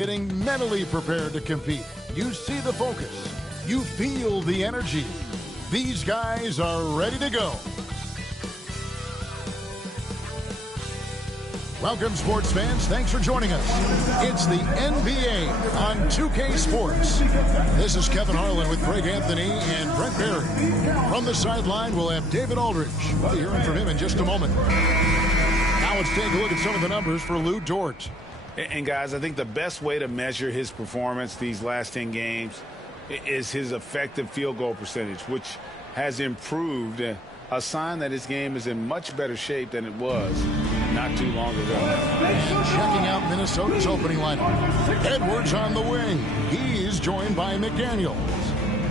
Getting mentally prepared to compete. You see the focus. You feel the energy. These guys are ready to go. Welcome, sports fans. Thanks for joining us. It's the NBA on 2K Sports. This is Kevin Harlan with Greg Anthony and Brent Barry. From the sideline, we'll have David Aldridge. We'll be hearing from him in just a moment. Now let's take a look at some of the numbers for Lou Dort. And, guys, I think the best way to measure his performance these last 10 games is his effective field goal percentage, which has improved, a sign that his game is in much better shape than it was not too long ago. And checking out Minnesota's opening lineup. Edwards on the wing. He's joined by McDaniels.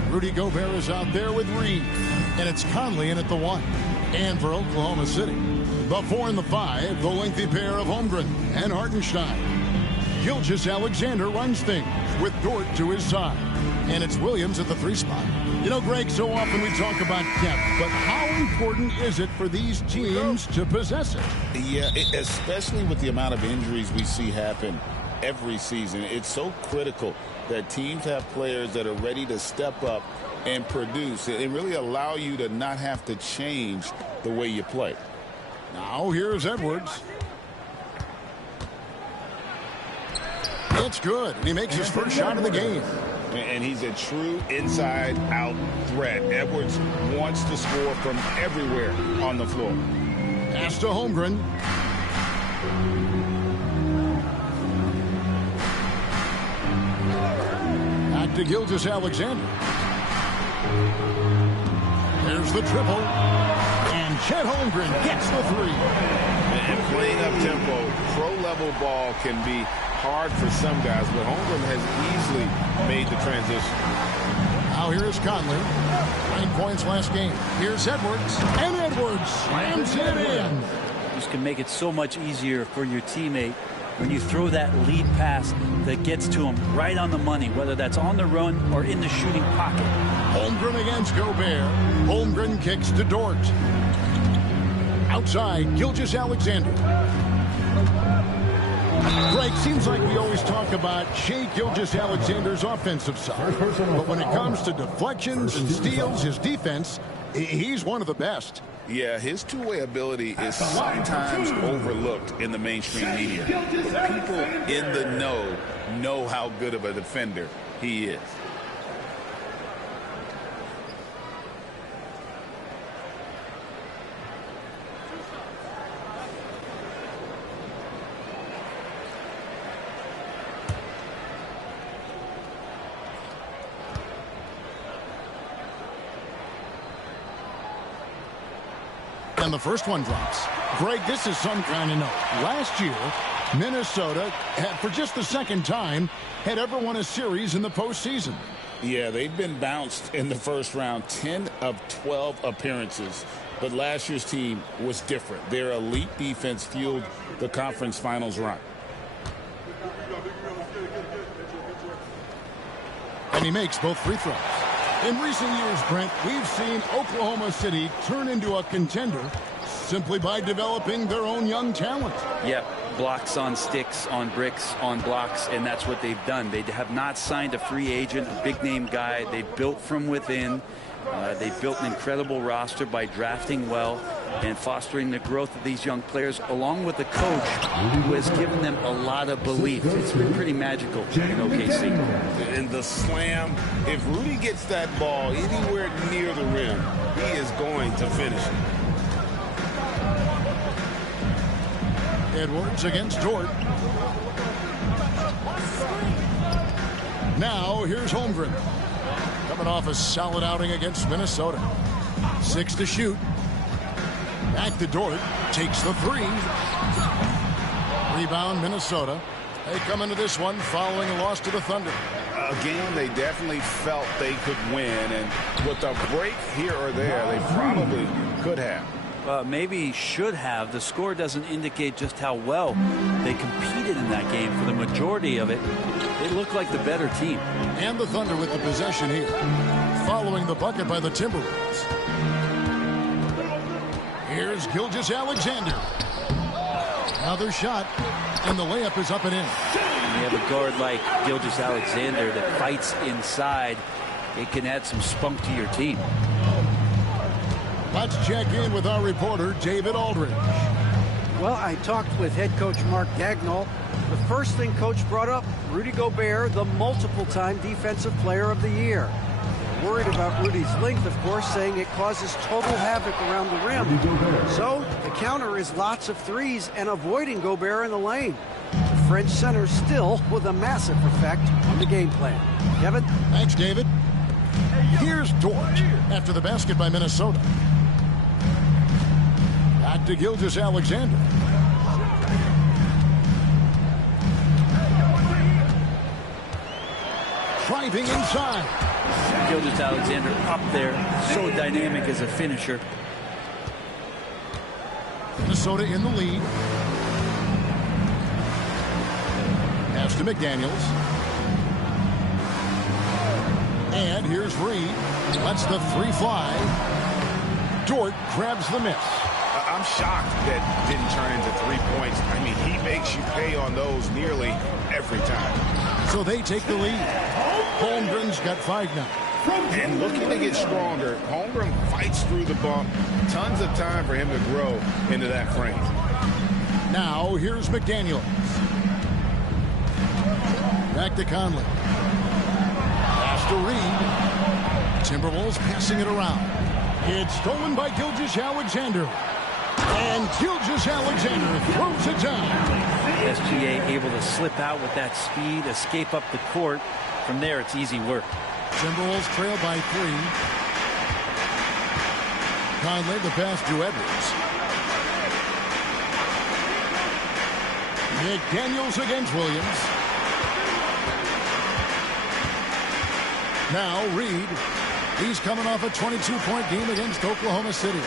Rudy Gobert is out there with Reed. And it's Conley in at the 1. And for Oklahoma City, the 4 and the 5, the lengthy pair of Holmgren and Hartenstein. Gilgeous-Alexander runs things with Dort to his side. And it's Williams at the 3 spot. You know, Greg, so often we talk about depth, but how important is it for these teams to possess it? Yeah, especially with the amount of injuries we see happen every season. It's so critical that teams have players that are ready to step up and produce and really allow you to not have to change the way you play. Now here's Edwards. It's good. He makes his first shot of the game. And he's a true inside-out threat. Edwards wants to score from everywhere on the floor. Pass to Holmgren. Back to Gilgeous-Alexander. There's the triple. And Chet Holmgren gets the 3. And playing up tempo, pro-level ball can be hard for some guys, but Holmgren has easily made the transition. Now here is Conley. 9 points last game. Here's Edwards. And Edwards slams it in. This can make it so much easier for your teammate when you throw that lead pass that gets to him right on the money, whether that's on the run or in the shooting pocket. Holmgren against Gobert. Holmgren kicks to Dort. Outside, Gilgeous-Alexander. Greg, seems like we always talk about Shai Gilgeous-Alexander's offensive side. But when it comes to deflections and steals, his defense, he's one of the best. Yeah, his two-way ability is sometimes overlooked in the mainstream media. People in the know how good of a defender he is. And the first one drops. Greg, this is some kind of note. Last year, Minnesota had, for just the second time, had ever won a series in the postseason. Yeah, they've been bounced in the first round, 10 of 12 appearances. But last year's team was different. Their elite defense fueled the conference finals run. And he makes both free throws. In recent years, Brent, we've seen Oklahoma City turn into a contender simply by developing their own young talent. Yep, blocks on sticks, on bricks, on blocks, and that's what they've done. They have not signed a free agent, a big-name guy. They built from within. They built an incredible roster by drafting well and fostering the growth of these young players, along with a coach who has given them a lot of belief. It's been pretty magical in OKC. And the slam, if Rudy gets that ball anywhere near the rim, he is going to finish it. Edwards against Dort. Now here's Holmgren. Coming off a solid outing against Minnesota. 6 to shoot. Back to Dort. Takes the 3. Rebound, Minnesota. They come into this one following a loss to the Thunder. Again, they definitely felt they could win, and with a break here or there, they probably could have. Maybe should have. The score doesn't indicate just how well they competed in that game. For the majority of it, they looked like the better team. And the Thunder with the possession here, following the bucket by the Timberwolves. Here's Gilgeous-Alexander. Another shot, and the layup is up and in. When you have a guard like Gilgeous-Alexander that fights inside, it can add some spunk to your team. Let's check in with our reporter, David Aldridge. Well, I talked with head coach Mark Dagnall. The first thing coach brought up, Rudy Gobert, the multiple-time Defensive Player of the Year. Worried about Rudy's length, of course, saying it causes total havoc around the rim. So the counter is lots of threes and avoiding Gobert in the lane. The French center still with a massive effect on the game plan. Kevin? Thanks, David. Here's Dort after the basket by Minnesota. Back to Gilgeous-Alexander. Driving inside. Gilgeous-Alexander up there, so dynamic as a finisher. Minnesota in the lead. Pass to McDaniels. And here's Reed. Lets the three fly. Dort grabs the miss. I'm shocked that didn't turn into 3 points. I mean, he makes you pay on those nearly every time. So they take the lead. Holmgren's got 5 now. And looking to get stronger, Holmgren fights through the bump. Tons of time for him to grow into that frame. Now here's McDaniels. Back to Conley. Pass to Reed. Timberwolves passing it around. It's stolen by Gilgeous-Alexander. And Gilgeous-Alexander throws it down. SGA able to slip out with that speed, escape up the court. From there, it's easy work. Timberwolves trail by 3. Conley the pass to Edwards. McDaniels against Williams. Now Reed. He's coming off a 22-point game against Oklahoma City.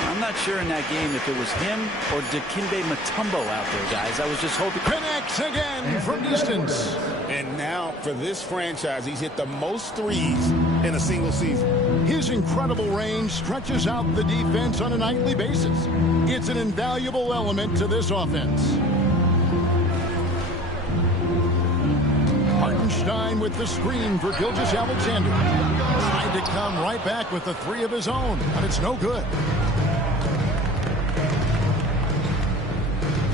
I'm not sure in that game if it was him or Dikembe Mutombo out there, guys. I was just hoping. Connects again from distance. And now for this franchise, he's hit the most threes in a single season. His incredible range stretches out the defense on a nightly basis. It's an invaluable element to this offense. Hartenstein with the screen for Gilgeous-Alexander. Tried to come right back with the 3 of his own, but it's no good.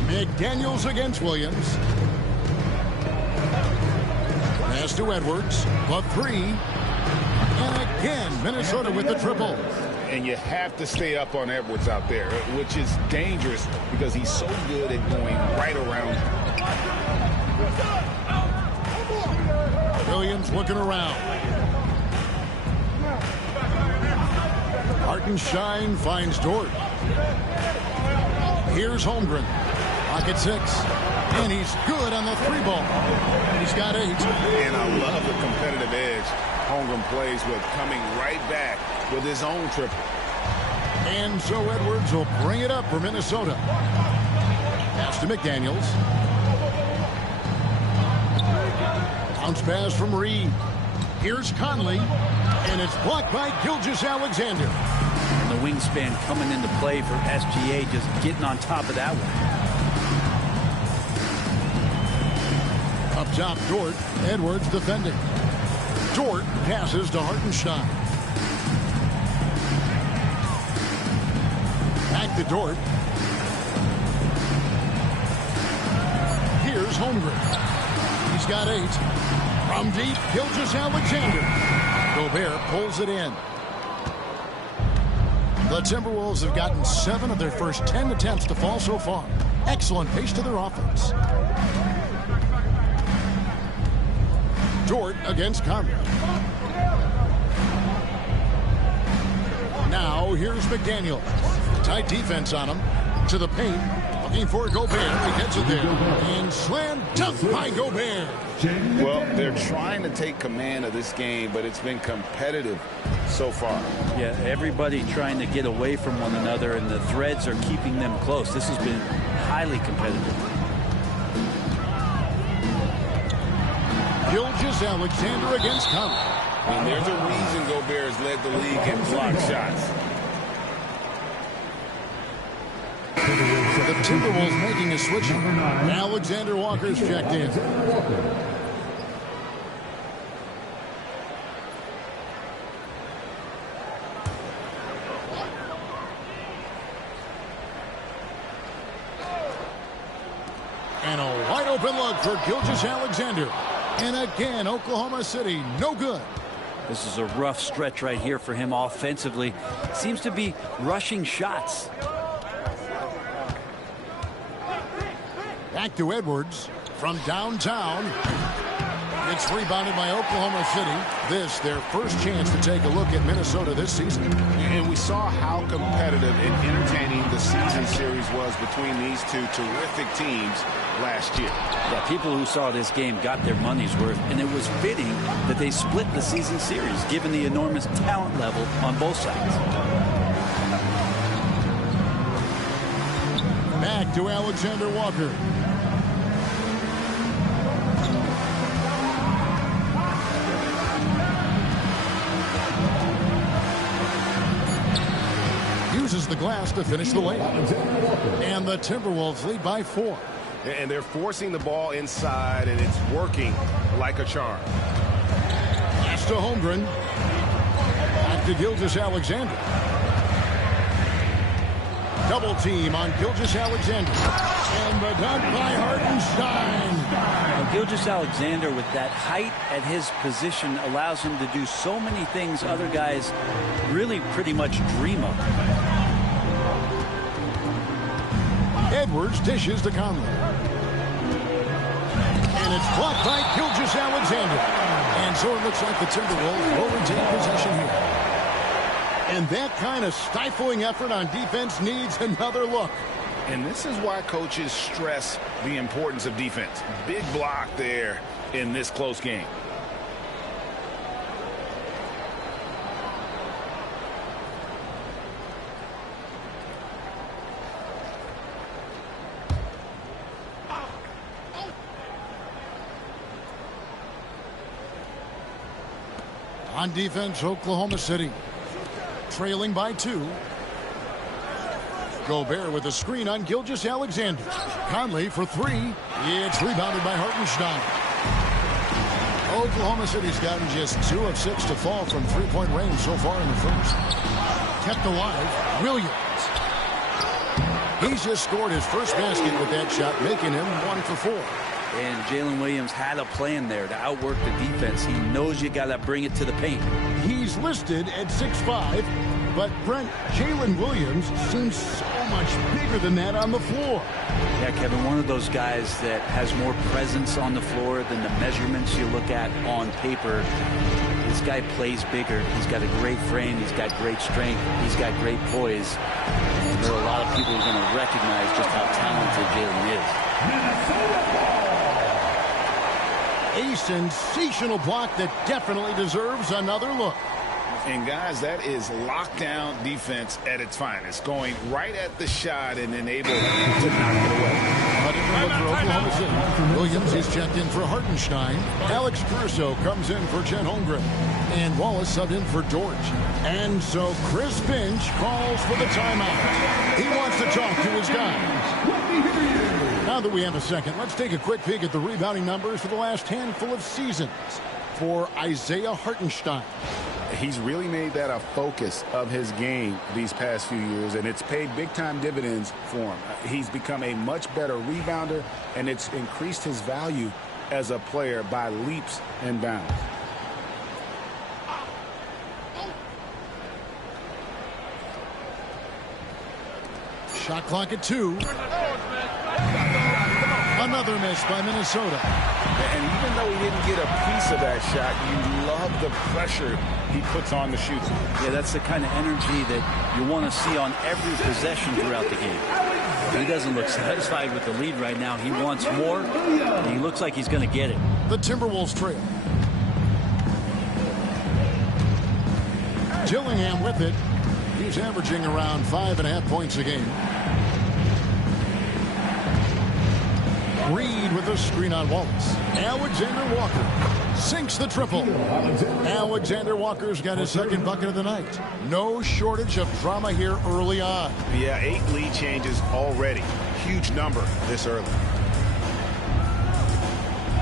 McDaniels against Williams. Pass to Edwards. The 3. And again, Minnesota with the triple. And you have to stay up on Edwards out there, which is dangerous because he's so good at going right around. Williams looking around. Hartenstein finds Dort. Here's Holmgren. Pocket 6. And he's good on the 3 ball. He's got 8. And I love the competitive edge Holmgren plays with, coming right back with his own triple. And so Edwards will bring it up for Minnesota. Pass to McDaniels. Bounce pass from Reed. Here's Conley. And it's blocked by Gilgeous-Alexander. And the wingspan coming into play for SGA, just getting on top of that one. Up top, Dort. Edwards defending. Dort passes to Hartenstein. Back to Dort. Here's Holmgren. He's got 8. From deep, Gilgeous-Alexander. Gobert pulls it in. The Timberwolves have gotten 7 of their first 10 attempts to fall so far. Excellent pace to their offense. Dort against Conley. Now here's McDaniel. Tight defense on him. To the paint. Looking for Gobert. He gets it there. And slam dunk by Gobert. Well, they're trying to take command of this game, but it's been competitive so far. Yeah, everybody trying to get away from one another, and the threads are keeping them close. This has been highly competitive. Gilgeous-Alexander against Conley. And there's a reason Gobert's led the league in block shots. The Timberwolves making a switch. Alexander Walker's checked in. And a wide open look for Gilgeous-Alexander. And again, Oklahoma City, no good. This is a rough stretch right here for him offensively. Seems to be rushing shots. Back to Edwards from downtown. It's rebounded by Oklahoma City. This, their first chance to take a look at Minnesota this season. And we saw how competitive and entertaining the season series was between these two terrific teams last year. Yeah, people who saw this game got their money's worth, and it was fitting that they split the season series, given the enormous talent level on both sides. Back to Alexander Walker. Uses the glass to finish the layup. And the Timberwolves lead by 4. And they're forcing the ball inside, and it's working like a charm. Pass to Holmgren. Back to Gilgeous-Alexander. Double team on Gilgeous-Alexander. And the dunk by Hartenstein. Now, Gilgeous-Alexander, with that height at his position, allows him to do so many things other guys really pretty much dream of. Edwards dishes to Conley. And it's blocked by Gilgeous-Alexander. And so it looks like the Timberwolves will retain possession here. And that kind of stifling effort on defense needs another look. And this is why coaches stress the importance of defense. Big block there in this close game. On defense, Oklahoma City trailing by 2. Gobert with a screen on Gilgeous-Alexander. Conley for 3. It's rebounded by Hartenstein. Oklahoma City's gotten just 2 of 6 to fall from three-point range so far in the first. Kept alive, Williams. He's just scored his first basket with that shot, making him 1 for 4. And Jalen Williams had a plan there to outwork the defense. He knows you got to bring it to the paint. He's listed at 6'5", but Brent, Jalen Williams seems so much bigger than that on the floor. Yeah, Kevin, one of those guys that has more presence on the floor than the measurements you look at on paper. This guy plays bigger. He's got a great frame. He's got great strength. He's got great poise. There are a lot of people who are going to recognize just how talented Jalen is. A sensational block that definitely deserves another look. And guys, that is lockdown defense at its finest. Going right at the shot and then able to knock it away. But it look for Oklahoma City. Williams is checked in for Hartenstein. Alex Caruso comes in for Chet Holmgren. And Wallace subbed in for George. And so Chris Finch calls for the timeout. He wants to talk to his guys. Now that we have a second, let's take a quick peek at the rebounding numbers for the last handful of seasons for Isaiah Hartenstein. He's really made that a focus of his game these past few years, and it's paid big-time dividends for him. He's become a much better rebounder, and it's increased his value as a player by leaps and bounds. Shot clock at 2. Another miss by Minnesota. And even though he didn't get a piece of that shot, you love the pressure he puts on the shooter. Yeah, that's the kind of energy that you want to see on every possession throughout the game. He doesn't look satisfied with the lead right now. He wants more, and he looks like he's going to get it. The Timberwolves trail. Dillingham with it. He's averaging around 5.5 points a game. Reed with a screen on Wallace. Alexander Walker sinks the triple. Alexander Walker's got his second bucket of the night. No shortage of drama here early on. Yeah, 8 lead changes already. huge number this early.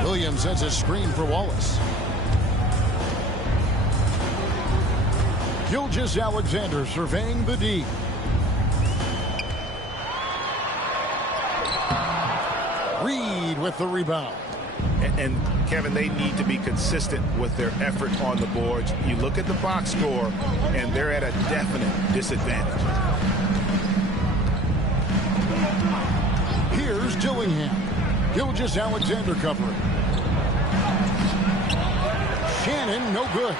Williams sets a screen for Wallace. Gilgeous-Alexander surveying the D. Reed with the rebound. And Kevin, they need to be consistent with their effort on the boards. You look at the box score, and they're at a definite disadvantage. Here's Dillingham. Gilgeous-Alexander covering. Shannon, no good.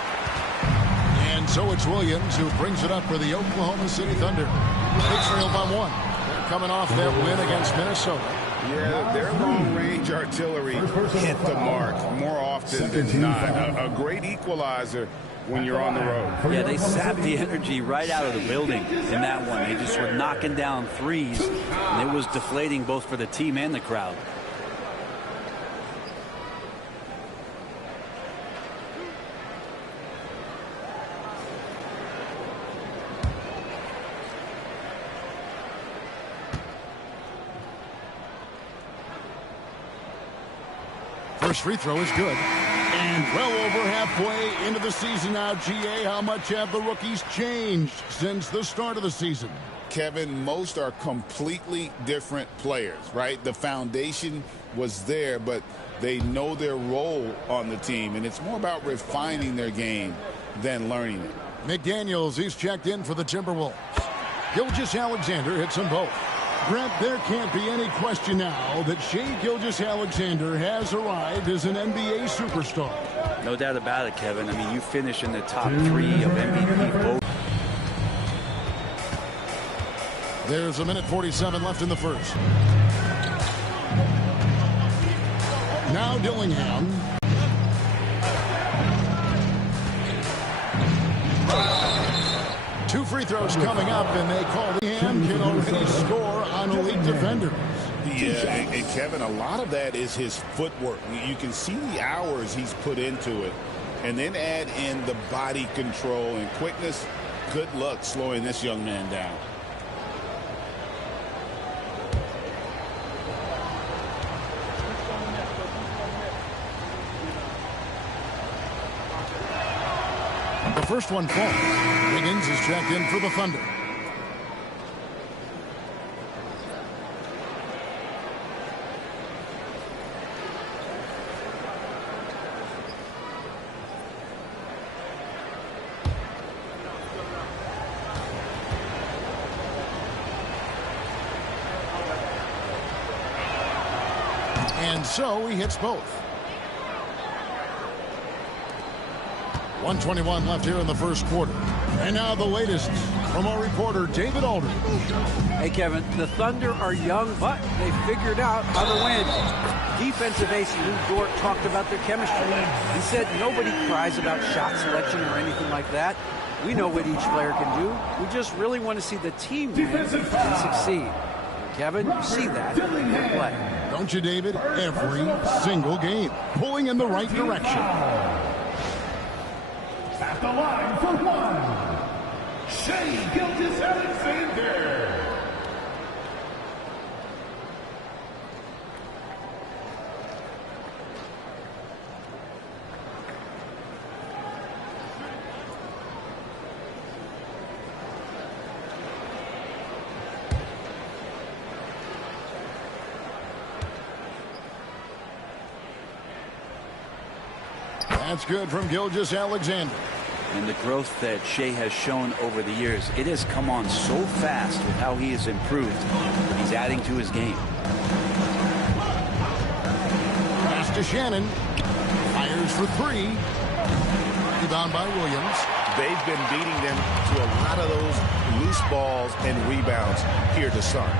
And so it's Williams who brings it up for the Oklahoma City Thunder. They trail by 1. They're coming off that win against Minnesota. Yeah, their long-range artillery hit the mark more often than not. A great equalizer when you're on the road. Yeah, they sapped the energy right out of the building in that one. They just were knocking down threes, and it was deflating both for the team and the crowd. First free throw is good. And well over halfway into the season now, GA, how much have the rookies changed since the start of the season? Kevin, most are completely different players, right? The foundation was there, but they know their role on the team, and it's more about refining their game than learning it. McDaniels, he's checked in for the Timberwolves. Gilgeous-Alexander hits them both. Brent, there can't be any question now that Shai Gilgeous-Alexander has arrived as an NBA superstar. No doubt about it, Kevin. I mean, you finish in the top 3 of MVP votes. There's a minute 47 left in the first. Now Dillingham. Two free throws coming up, and they call Dillingham can already score on elite defenders. Yeah, and Kevin, a lot of that is his footwork. You can see the hours he's put into it. And then add in the body control and quickness. Good luck slowing this young man down. The first one falls. Wiggins is checked in for the Thunder. And so he hits both. 1:21 left here in the first quarter. And now the latest from our reporter, David Aldridge. Hey, Kevin, the Thunder are young, but they figured out how to win. Defensive ace Lou Dort talked about their chemistry. He said nobody cries about shot selection or anything like that. We know what each player can do. We just really want to see the team win and succeed. Kevin, you see that in their play. Don't you, David? Every single game. Pulling in the right direction. At the line for one, Shai Gilgeous-Alexander. That's good from Gilgeous-Alexander. And the growth that Shai has shown over the years, it has come on so fast with how he has improved. He's adding to his game. Pass to Shannon. Fires for 3. Rebound by Williams. They've been beating them to a lot of those loose balls and rebounds here to start.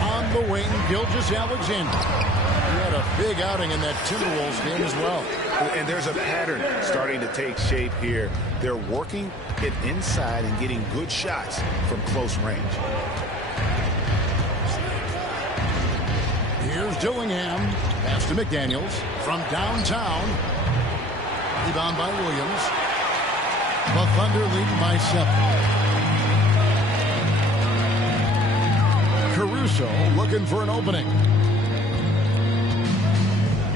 On the wing, Gilgeous-Alexander. He had a big outing in that Timberwolves game as well. And there's a pattern starting to take shape here. They're working it inside and getting good shots from close range. Here's Dillingham. Pass to McDaniels from downtown. Rebound by Williams. The Thunder lead by 7. Caruso looking for an opening.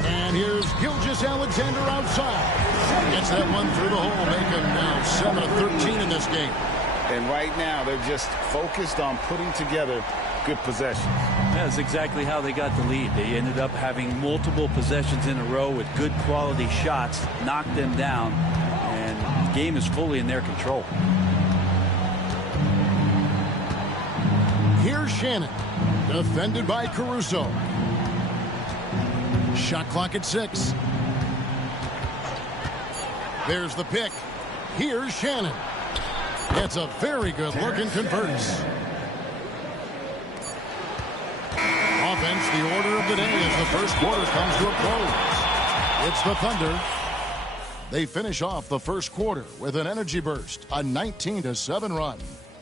And here's Gilgeous-Alexander outside. Gets that one through the hole, making now 7 of 13 in this game. And right now, they're just focused on putting together good possessions. That's exactly how they got the lead. They ended up having multiple possessions in a row with good quality shots, knocked them down, and the game is fully in their control. Here's Shannon, defended by Caruso. Shot clock at 6. There's the pick. Here's Shannon. It's a very good look and converts. Offense, the order of the day as the first quarter comes to a close. It's the Thunder. They finish off the first quarter with an energy burst, a 19-7 run.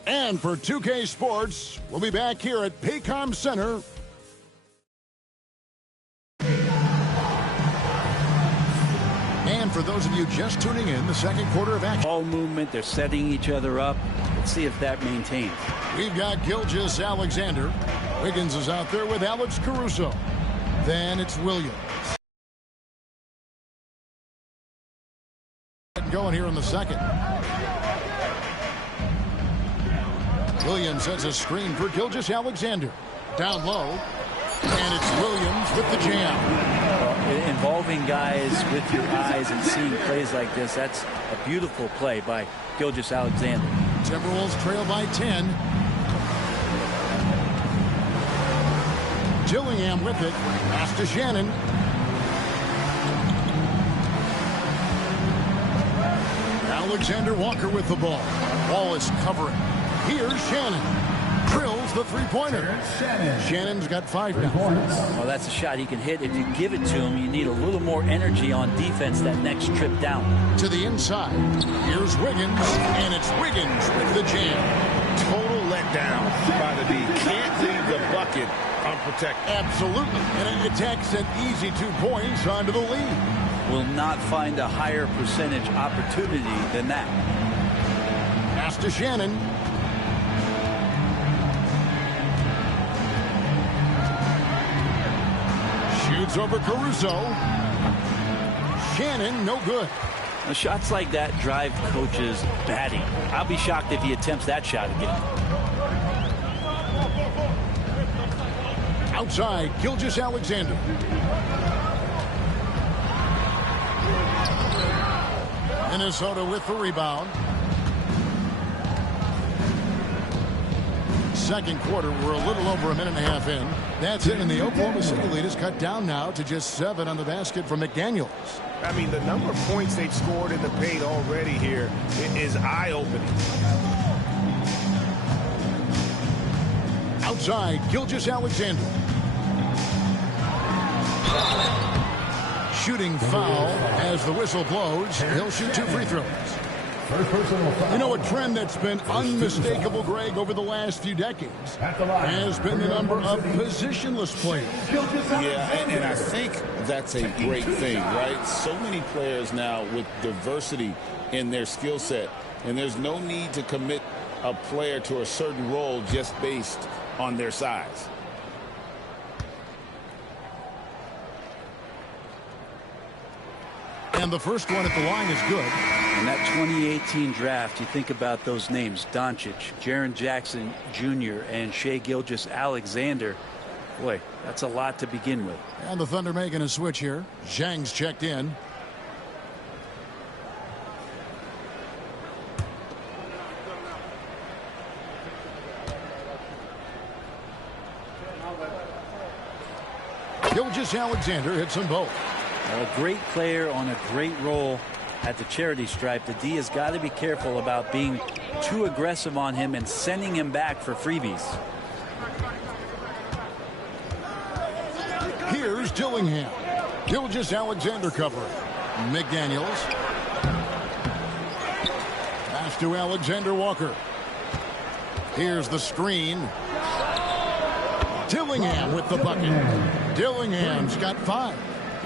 And for 2K Sports, we'll be back here at Paycom Center. And for those of you just tuning in, the second quarter of action. Ball movement, they're setting each other up. Let's see if that maintains. We've got Gilgeous-Alexander. Wiggins is out there with Alex Caruso. Then it's Williams. Going here in the second. Williams sets a screen for Gilgeous-Alexander. Down low. And it's Williams with the jam. Involving guys with your eyes and seeing plays like this, that's a beautiful play by Gilgeous-Alexander. Timberwolves trail by 10. Dillingham with it. Pass to Shannon. Alexander Walker with the ball. Ball is covering. Here's Shannon. Drills the three-pointer. Shannon's got 5 now. Well, that's a shot he can hit. If you give it to him, you need a little more energy on defense that next trip down. To the inside. Here's Wiggins, and it's Wiggins with the jam. Total letdown by the D. Can't leave the bucket unprotected. Absolutely. And it takes an easy 2 points onto the lead. Will not find a higher percentage opportunity than that. Pass to Shannon. Shoots over Caruso. Shannon, no good. Now, shots like that drive coaches batty. I'll be shocked if he attempts that shot again. Outside, Gilgeous-Alexander. Minnesota with the rebound. Second quarter, we're a little over a minute and a half in. That's it, and the Oklahoma City lead is cut down now to just 7 on the basket from McDaniels. I mean, the number of points they've scored in the paint already here is eye-opening. Outside, Gilgeous-Alexander. Shooting foul as the whistle blows. He'll shoot 2 free throws. You know, a trend that's been unmistakable, Greg, over the last few decades has been the number of positionless players. Yeah, and I think that's a great thing, right? So many players now with diversity in their skill set, and there's no need to commit a player to a certain role just based on their size. And the first one at the line is good. In that 2018 draft, you think about those names, Doncic, Jaren Jackson Jr., and Shai Gilgeous-Alexander. Boy, that's a lot to begin with. And the Thunder making a switch here. Zhang's checked in. Gilgeous-Alexander hits them both. A great player on a great role at the charity stripe. The D has got to be careful about being too aggressive on him and sending him back for freebies. Here's Dillingham. Gilgeous-Alexander covering. McDaniels. Pass to Alexander Walker. Here's the screen. Dillingham with the bucket. Dillingham's got 5.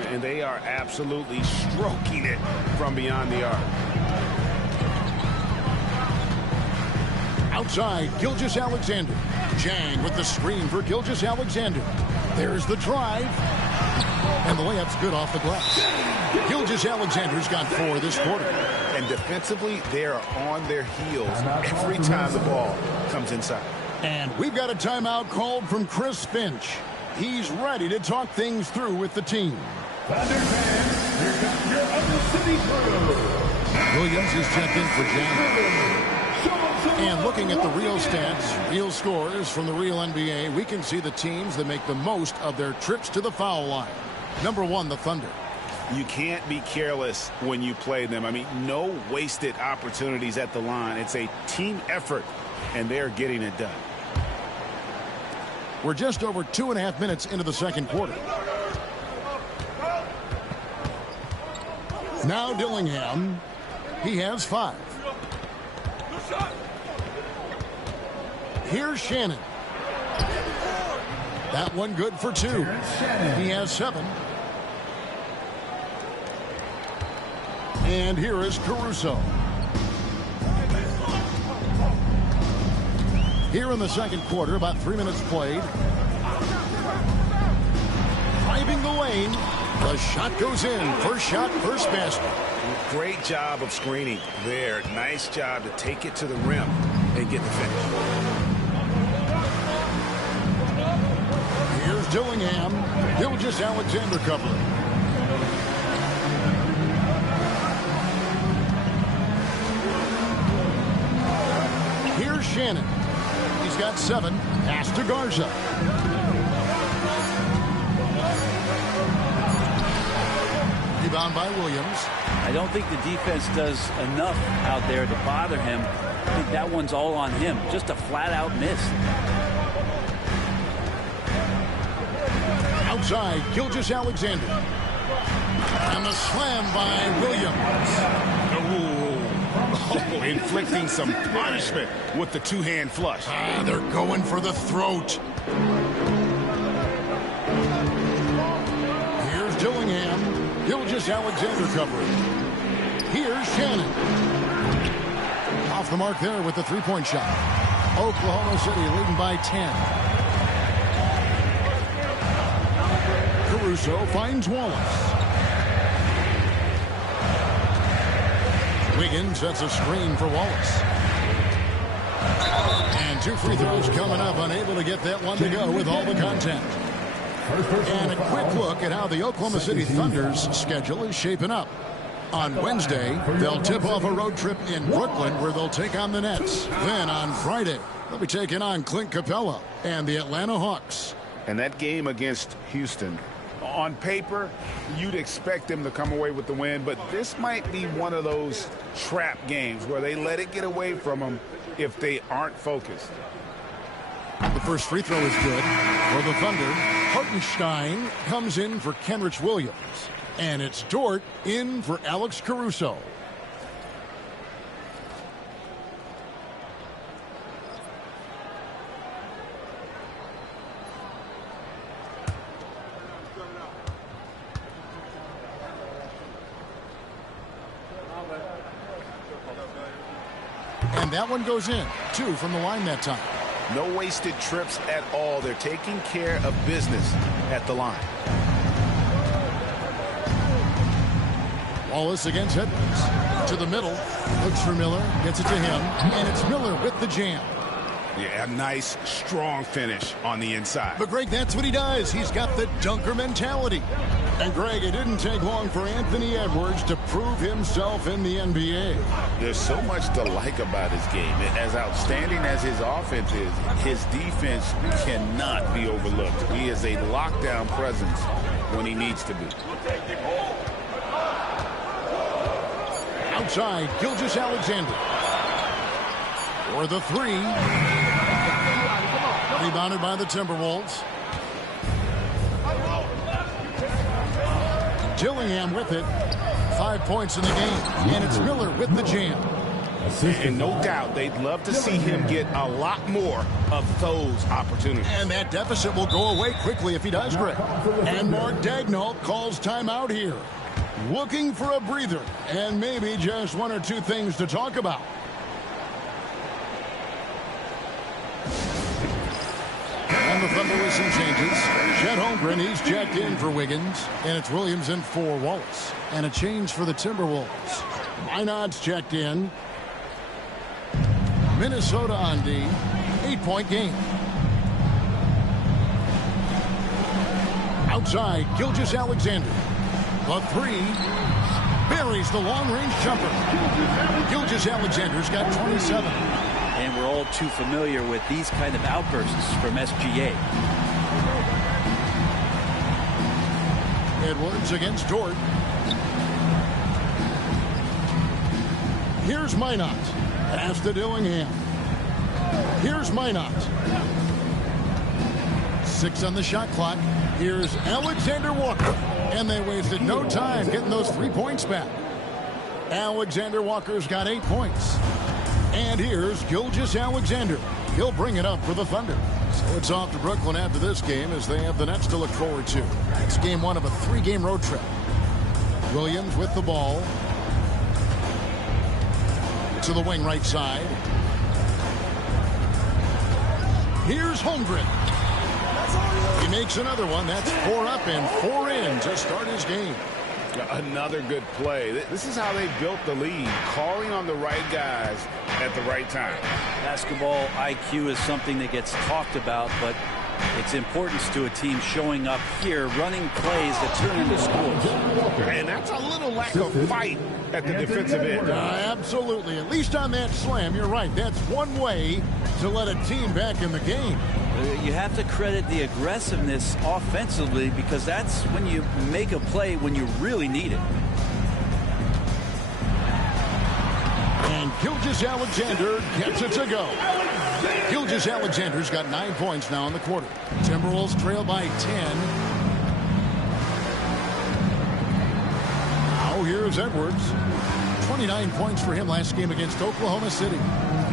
And they are absolutely stroking it from beyond the arc. Outside, Gilgeous-Alexander. Jang with the screen for Gilgeous-Alexander. There's the drive. And the layup's good off the glass. Gilgeous-Alexander's got 4 this quarter. And defensively, they are on their heels every time the ball comes inside. And we've got a timeout called from Chris Finch. He's ready to talk things through with the team. Thunder fans, here comes your other city crew. Williams is checked in for Jang. And looking at the real stats, real scores from the real NBA, we can see the teams that make the most of their trips to the foul line. Number 1, the Thunder. You can't be careless when you play them. I mean, no wasted opportunities at the line. It's a team effort, and they're getting it done. We're just over 2.5 minutes into the second quarter. Now Dillingham. He has 5. Here's Shannon. That one good for 2. He has 7. And here is Caruso. Here in the second quarter, about 3 minutes played. Driving the lane. The shot goes in. First shot, first basket. Great job of screening there. Nice job to take it to the rim and get the finish. Here's Dillingham. Gilgeous-Alexander covering. Here's Shannon. He's got 7. Pass to Garza. Rebound by Williams. I don't think the defense does enough out there to bother him. I think that one's all on him. Just a flat-out miss. Outside, Gilgeous-Alexander. And the slam by Williams. Oh, inflicting some punishment with the two-hand flush. They're going for the throat. Here's Dillingham. Gilgeous-Alexander covering. Here's Shannon. Off the mark there with the three-point shot. Oklahoma City leading by 10. Caruso finds Wallace. Wiggins sets a screen for Wallace. And 2 free throws coming up, unable to get that one to go with all the content. And a quick look at how the Oklahoma City Thunder's schedule is shaping up. On Wednesday, they'll tip off a road trip in Brooklyn where they'll take on the Nets. Then on Friday, they'll be taking on Clint Capella and the Atlanta Hawks. And that game against Houston, on paper, you'd expect them to come away with the win, but this might be one of those trap games where they let it get away from them if they aren't focused. The first free throw is good for the Thunder. Hartenstein comes in for Kenrich Williams. And it's Dort in for Alex Caruso. And that one goes in. 2 from the line that time. No wasted trips at all. They're taking care of business at the line. Wallace against Edwards. To the middle. Looks for Miller. Gets it to him. And it's Miller with the jam. Yeah, a nice, strong finish on the inside. But, Greg, that's what he does. He's got the dunker mentality. And, Greg, it didn't take long for Anthony Edwards to prove himself in the NBA. There's so much to like about his game. As outstanding as his offense is, his defense cannot be overlooked. He is a lockdown presence when he needs to be. Outside, Gilgeous-Alexander. For the 3. Rebounded by the Timberwolves. Dillingham with it. 5 points in the game. And it's Miller with the jam. And no doubt they'd love to see him get a lot more of those opportunities. And that deficit will go away quickly if he does, Greg. And Mark Daigneault calls timeout here. Looking for a breather and maybe just 1 or 2 things to talk about. And the Thunder with some changes. Chet Holmgren, he's checked in for Wiggins. And it's Williams in for Wallace. And a change for the Timberwolves. Minot's checked in. Minnesota on D. 8-point game. Outside, Gilgeous-Alexander. The three. Buries the long-range jumper. Gilgeous-Alexander's got 27. And we're all too familiar with these kind of outbursts from SGA. Edwards against Dort. Here's Minot. Pass to Dillingham. Here's Minot. 6 on the shot clock. Here's Alexander Walker. And they wasted no time getting those 3 points back. Alexander Walker's got 8 points. And here's Gilgeous-Alexander. He'll bring it up for the Thunder. So it's off to Brooklyn after this game as they have the Nets to look forward to. It's game 1 of a 3-game road trip. Williams with the ball. To the wing right side. Here's Holmgren. He makes another one. That's 4 up and 4 in to start his game. Another good play. This is how they built the lead, calling on the right guys at the right time. Basketball IQ is something that gets talked about, but its importance to a team showing up here, running plays that turn into scores. And that's a little lack of fight at the defensive end. Absolutely. At least on that slam, you're right. That's one way to let a team back in the game. You have to credit the aggressiveness offensively because that's when you make a play when you really need it. And Gilgeous-Alexander gets it to go. Gilgeous-Alexander's got 9 points now in the quarter. Timberwolves trail by 10. Now here's Edwards. 29 points for him last game against Oklahoma City.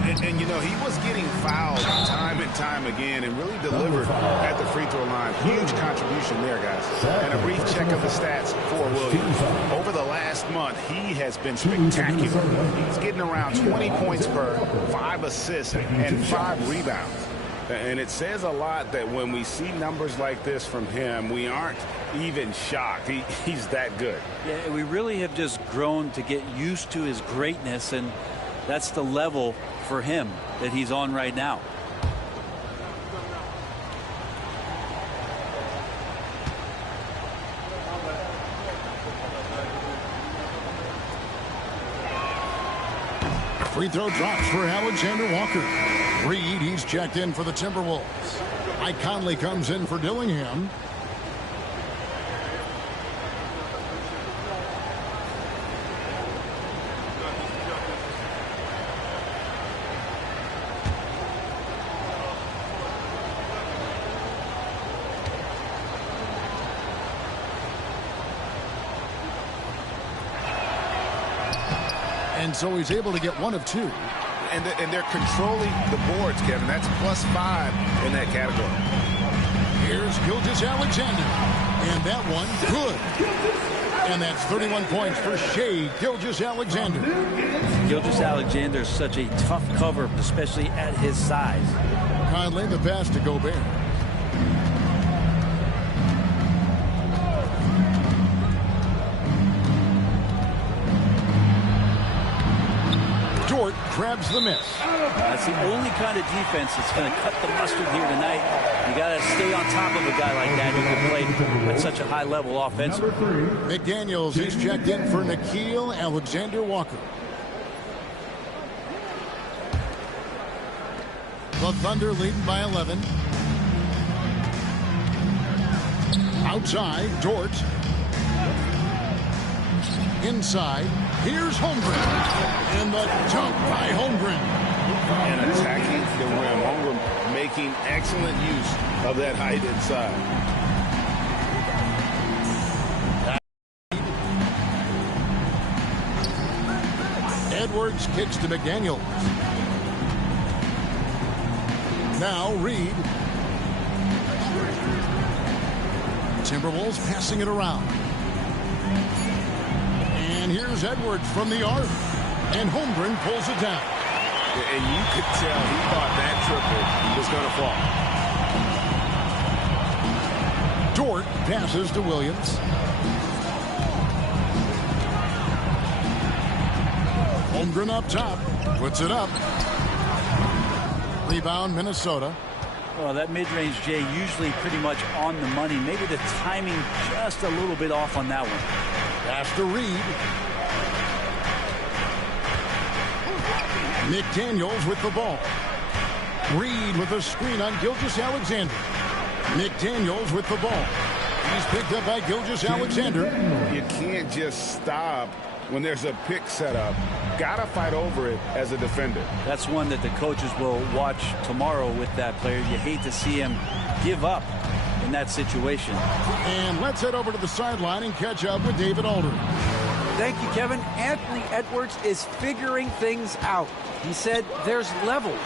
And you know, he was getting fouled time and time again and really delivered at the free throw line. Huge contribution there, guys. And a brief check of the stats for Williams. Over the last month, he has been spectacular. He's getting around 20 points per, 5 assists, and 5 rebounds. And it says a lot that when we see numbers like this from him, we aren't even shocked. He's that good. Yeah, we really have just grown to get used to his greatness, and that's the level for him that he's on right now. Free throw drops for Alexander Walker. Reed, he's checked in for the Timberwolves. Mike Conley comes in for Dillingham. And so he's able to get 1 of 2. And they're controlling the boards, Kevin. That's +5 in that category. Here's Gilgeous-Alexander. And that one, good. And that's 31 points for Shai Gilgeous-Alexander. Gilgeous-Alexander is such a tough cover, especially at his size. Conley, the pass to Gobert. Dort grabs the miss. That's the only kind of defense that's going to cut the mustard here tonight. You got to stay on top of a guy like that who can play at such a high level offensively. McDaniels, he's checked in for Nickeil Alexander-Walker. The Thunder leading by 11. Outside, Dort. Inside, here's Holmgren. And the dunk by Holmgren. And attacking the rim. Holmgren making excellent use of that height inside. Edwards kicks to McDaniels. Now Reed. Timberwolves passing it around. And here's Edwards from the arc. And Holmgren pulls it down. And you could tell he thought that triple was going to fall. Dort passes to Williams. Holmgren up top. Puts it up. Rebound, Minnesota. Well, that mid-range, Jay, usually pretty much on the money. Maybe the timing just a little bit off on that one. Pass to Reed. McDaniels with the ball. Reed with a screen on Gilgeous-Alexander. McDaniels with the ball. He's picked up by Gilgeous-Alexander. You can't just stop when there's a pick set up. Gotta fight over it as a defender. That's one that the coaches will watch tomorrow with that player. You hate to see him give up in that situation. And let's head over to the sideline and catch up with David Aldridge. Thank you, Kevin. Anthony Edwards is figuring things out. He said there's levels.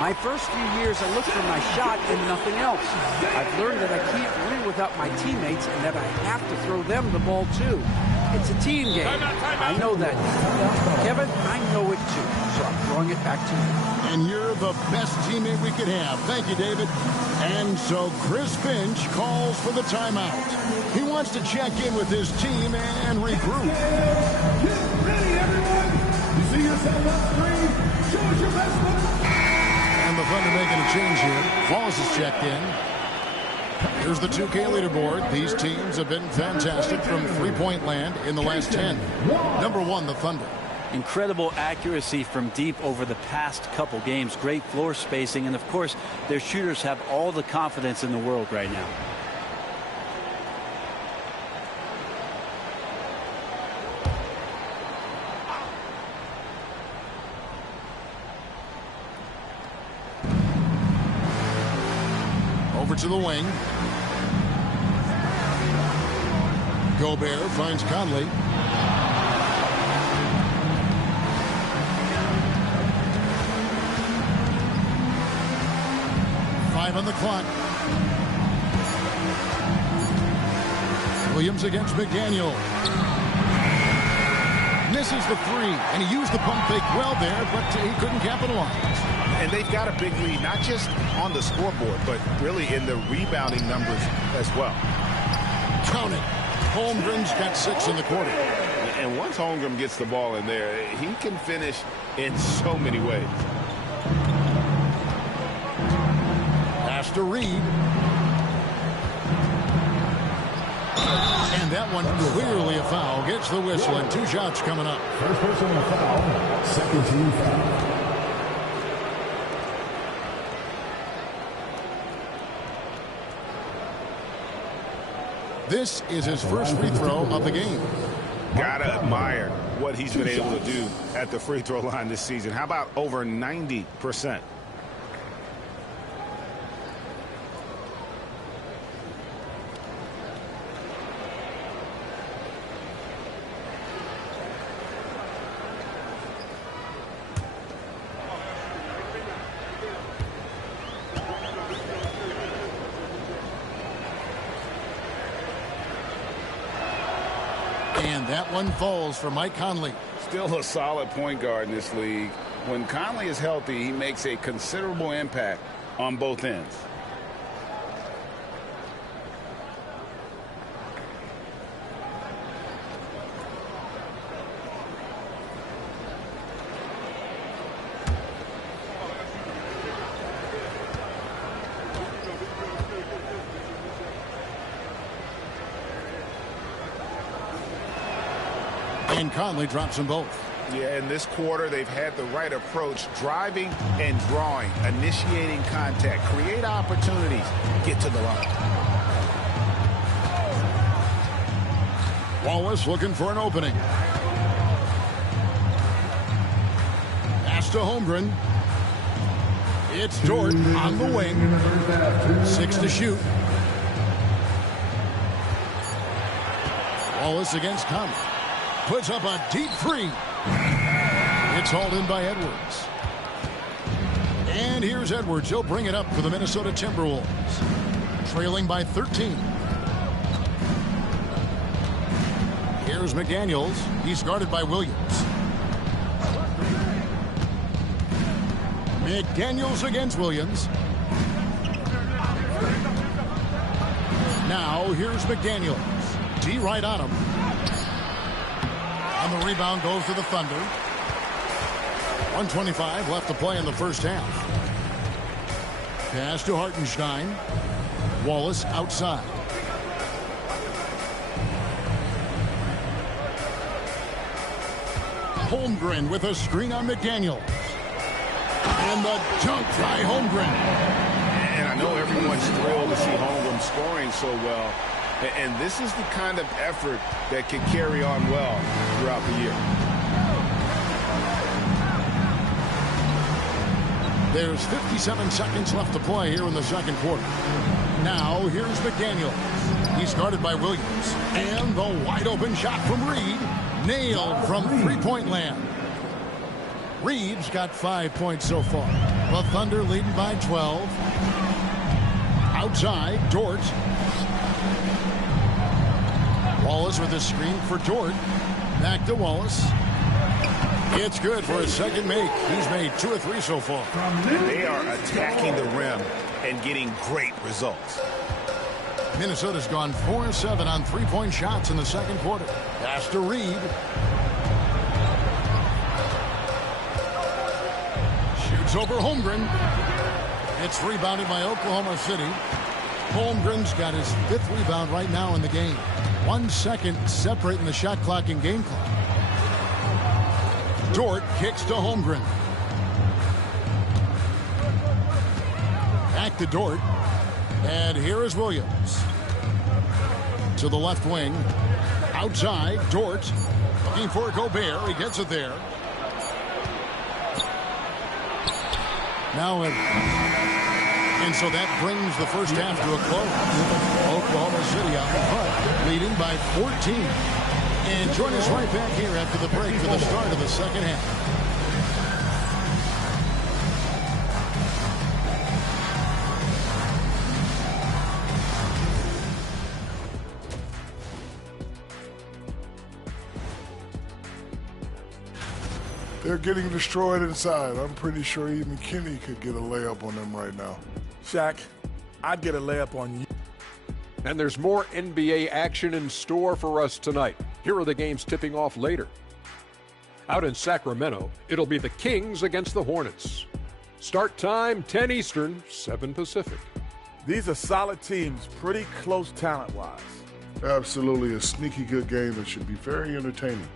My first few years, I looked for my shot and nothing else. I've learned that I can't win without my teammates and that I have to throw them the ball too. It's a team game. I know that. Kevin, I know it too. So I'm throwing it back to you. And you're the best teammate we could have. Thank you, David. And so Chris Finch calls for the timeout. He wants to check in with his team and regroup. Get ready, everyone. You see yourself on screen. Show us your best one. And the Thunder making a change here. Wallace is checked in. Here's the 2K leaderboard. These teams have been fantastic from three-point land in the last 10. Number 1, the Thunder. Incredible accuracy from deep over the past couple games. Great floor spacing. And, of course, their shooters have all the confidence in the world right now. Over to the wing. Gobert finds Conley. Five on the clock. Williams against McDaniel. Misses the three, and he used the pump fake well there, but he couldn't capitalize. And they've got a big lead, not just on the scoreboard, but really in the rebounding numbers as well. Count it. Holmgren's got 6 in the quarter. And once Holmgren gets the ball in there, he can finish in so many ways. Pass to Reed. And that one clearly a foul. Gets the whistle, and 2 shots coming up. First personal foul. Second team foul. This is his first free throw of the game. Gotta admire what he's been able to do at the free throw line this season. How about over 90%? And that one falls for Mike Conley. Still a solid point guard in this league. When Conley is healthy, he makes a considerable impact on both ends. And Conley drops them both. Yeah, in this quarter, they've had the right approach, driving and drawing, initiating contact, create opportunities, get to the line. Wallace looking for an opening. Pass to Holmgren. It's Dort on the wing. 6 to shoot. Wallace against Conley. Puts up a deep 3. It's hauled in by Edwards. And here's Edwards. He'll bring it up for the Minnesota Timberwolves. Trailing by 13. Here's McDaniels. He's guarded by Williams. McDaniels against Williams. Now here's McDaniels. D right on him. And the rebound goes to the Thunder. 1:25 left to play in the first half. Pass to Hartenstein. Wallace outside. Holmgren with a screen on McDaniels. And the dunk by Holmgren. And I know everyone's thrilled to see Holmgren scoring so well. And this is the kind of effort that can carry on well throughout the year. There's 57 seconds left to play here in the second quarter. Now here's McDaniels. He's guarded by Williams. And the wide open shot from Reed. Nailed from three-point land. Reed's got 5 points so far. The Thunder leading by 12. Outside, Dort. Wallace with a screen for Dort. Back to Wallace. It's good for his second make. He's made 2 or 3 so far. They are attacking the rim and getting great results. Minnesota's gone 4-7 on three-point shots in the second quarter. Pass to Reed. Shoots over Holmgren. It's rebounded by Oklahoma City. Holmgren's got his 5th rebound right now in the game. 1 second separating the shot clock and game clock. Dort kicks to Holmgren. Back to Dort. And here is Williams. To the left wing. Outside, Dort. Looking for Gobert. He gets it there. Now, and so that brings the first half to a close. Oklahoma City out in front, leading by 14. And join us right back here after the break for the start of the second half. They're getting destroyed inside. I'm pretty sure even Kenny could get a layup on them right now. Shaq, I'd get a layup on you. And there's more NBA action in store for us tonight. Here are the games tipping off later. Out in Sacramento, it'll be the Kings against the Hornets. Start time 10 Eastern, 7 Pacific. These are solid teams, pretty close talent-wise. Absolutely a sneaky good game that should be very entertaining.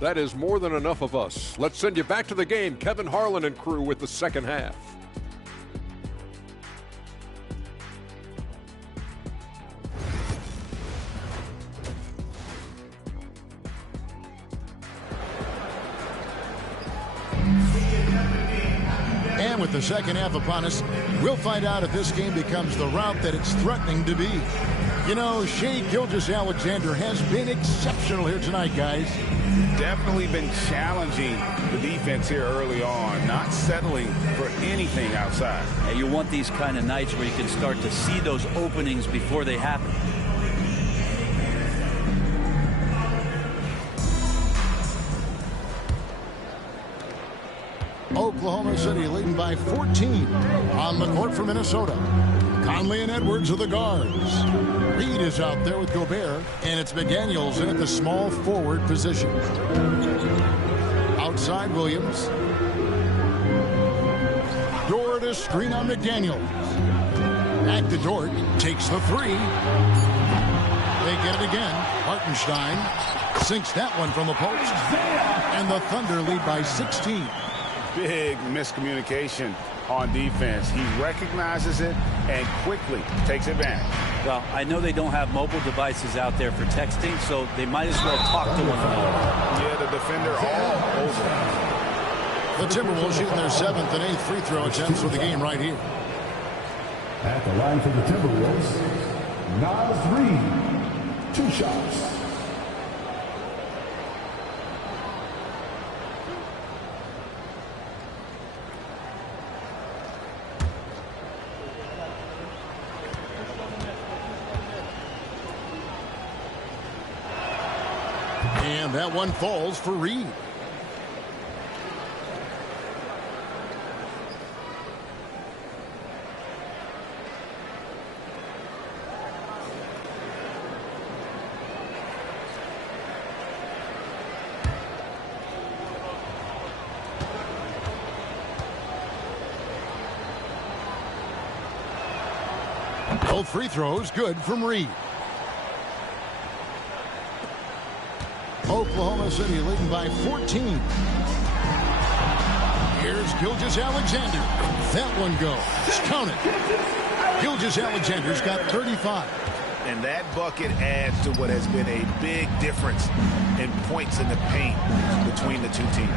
That is more than enough of us. Let's send you back to the game. Kevin Harlan and crew with the second half. And with the second half upon us, we'll find out if this game becomes the route that it's threatening to be. You know, Shai Gilgeous-Alexander has been exceptional here tonight, guys. Definitely been challenging the defense here early on, not settling for anything outside. Yeah, you want these kind of nights where you can start to see those openings before they happen. Oklahoma City leading by 14 on the court for Minnesota. Conley and Edwards are the guards. Reed is out there with Gobert, and it's McDaniels in at the small forward position. Outside Williams. Dort a screen on McDaniels. Back to Dort, takes the 3. They get it again. Hartenstein sinks that one from the post. And the Thunder lead by 16. Big miscommunication on defense. He recognizes it and quickly takes advantage. Well, I know they don't have mobile devices out there for texting, so they might as well talk to one another. Yeah, the defender all over. The Timberwolves shooting their 7th and 8th free throw attempts for the game right here. At the line for the Timberwolves, Nas Reed, 2 shots. And that one falls for Reed. Both free throws good from Reed. Oklahoma City leading by 14. Here's Gilgeous-Alexander. That one goes. Count it. Gilgeous-Alexander's got 35. And that bucket adds to what has been a big difference in points in the paint between the two teams.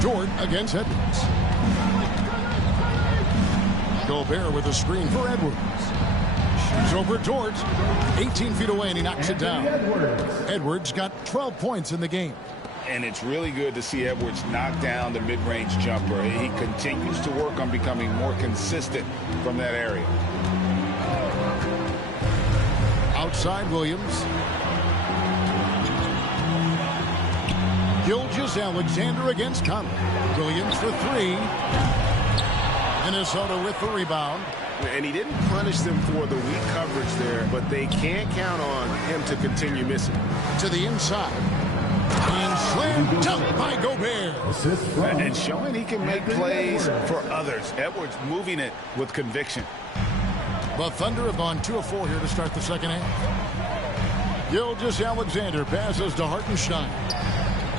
Jordan against Edwards. Gobert with a screen for Edwards. Shoots over George. 18 feet away, and he knocks it down. Edwards got 12 points in the game. And it's really good to see Edwards knock down the mid-range jumper. He continues to work on becoming more consistent from that area. Outside Williams. Gilgeous-Alexander against Conley. Williams for three. Minnesota with the rebound. And he didn't punish them for the weak coverage there, but they can't count on him to continue missing. To the inside. And slam dunk by Gobert. And showing he can make plays for others. Edwards moving it with conviction. The Thunder have gone 2 of 4 here to start the second half. Gilgeous-Alexander passes to Hartenstein.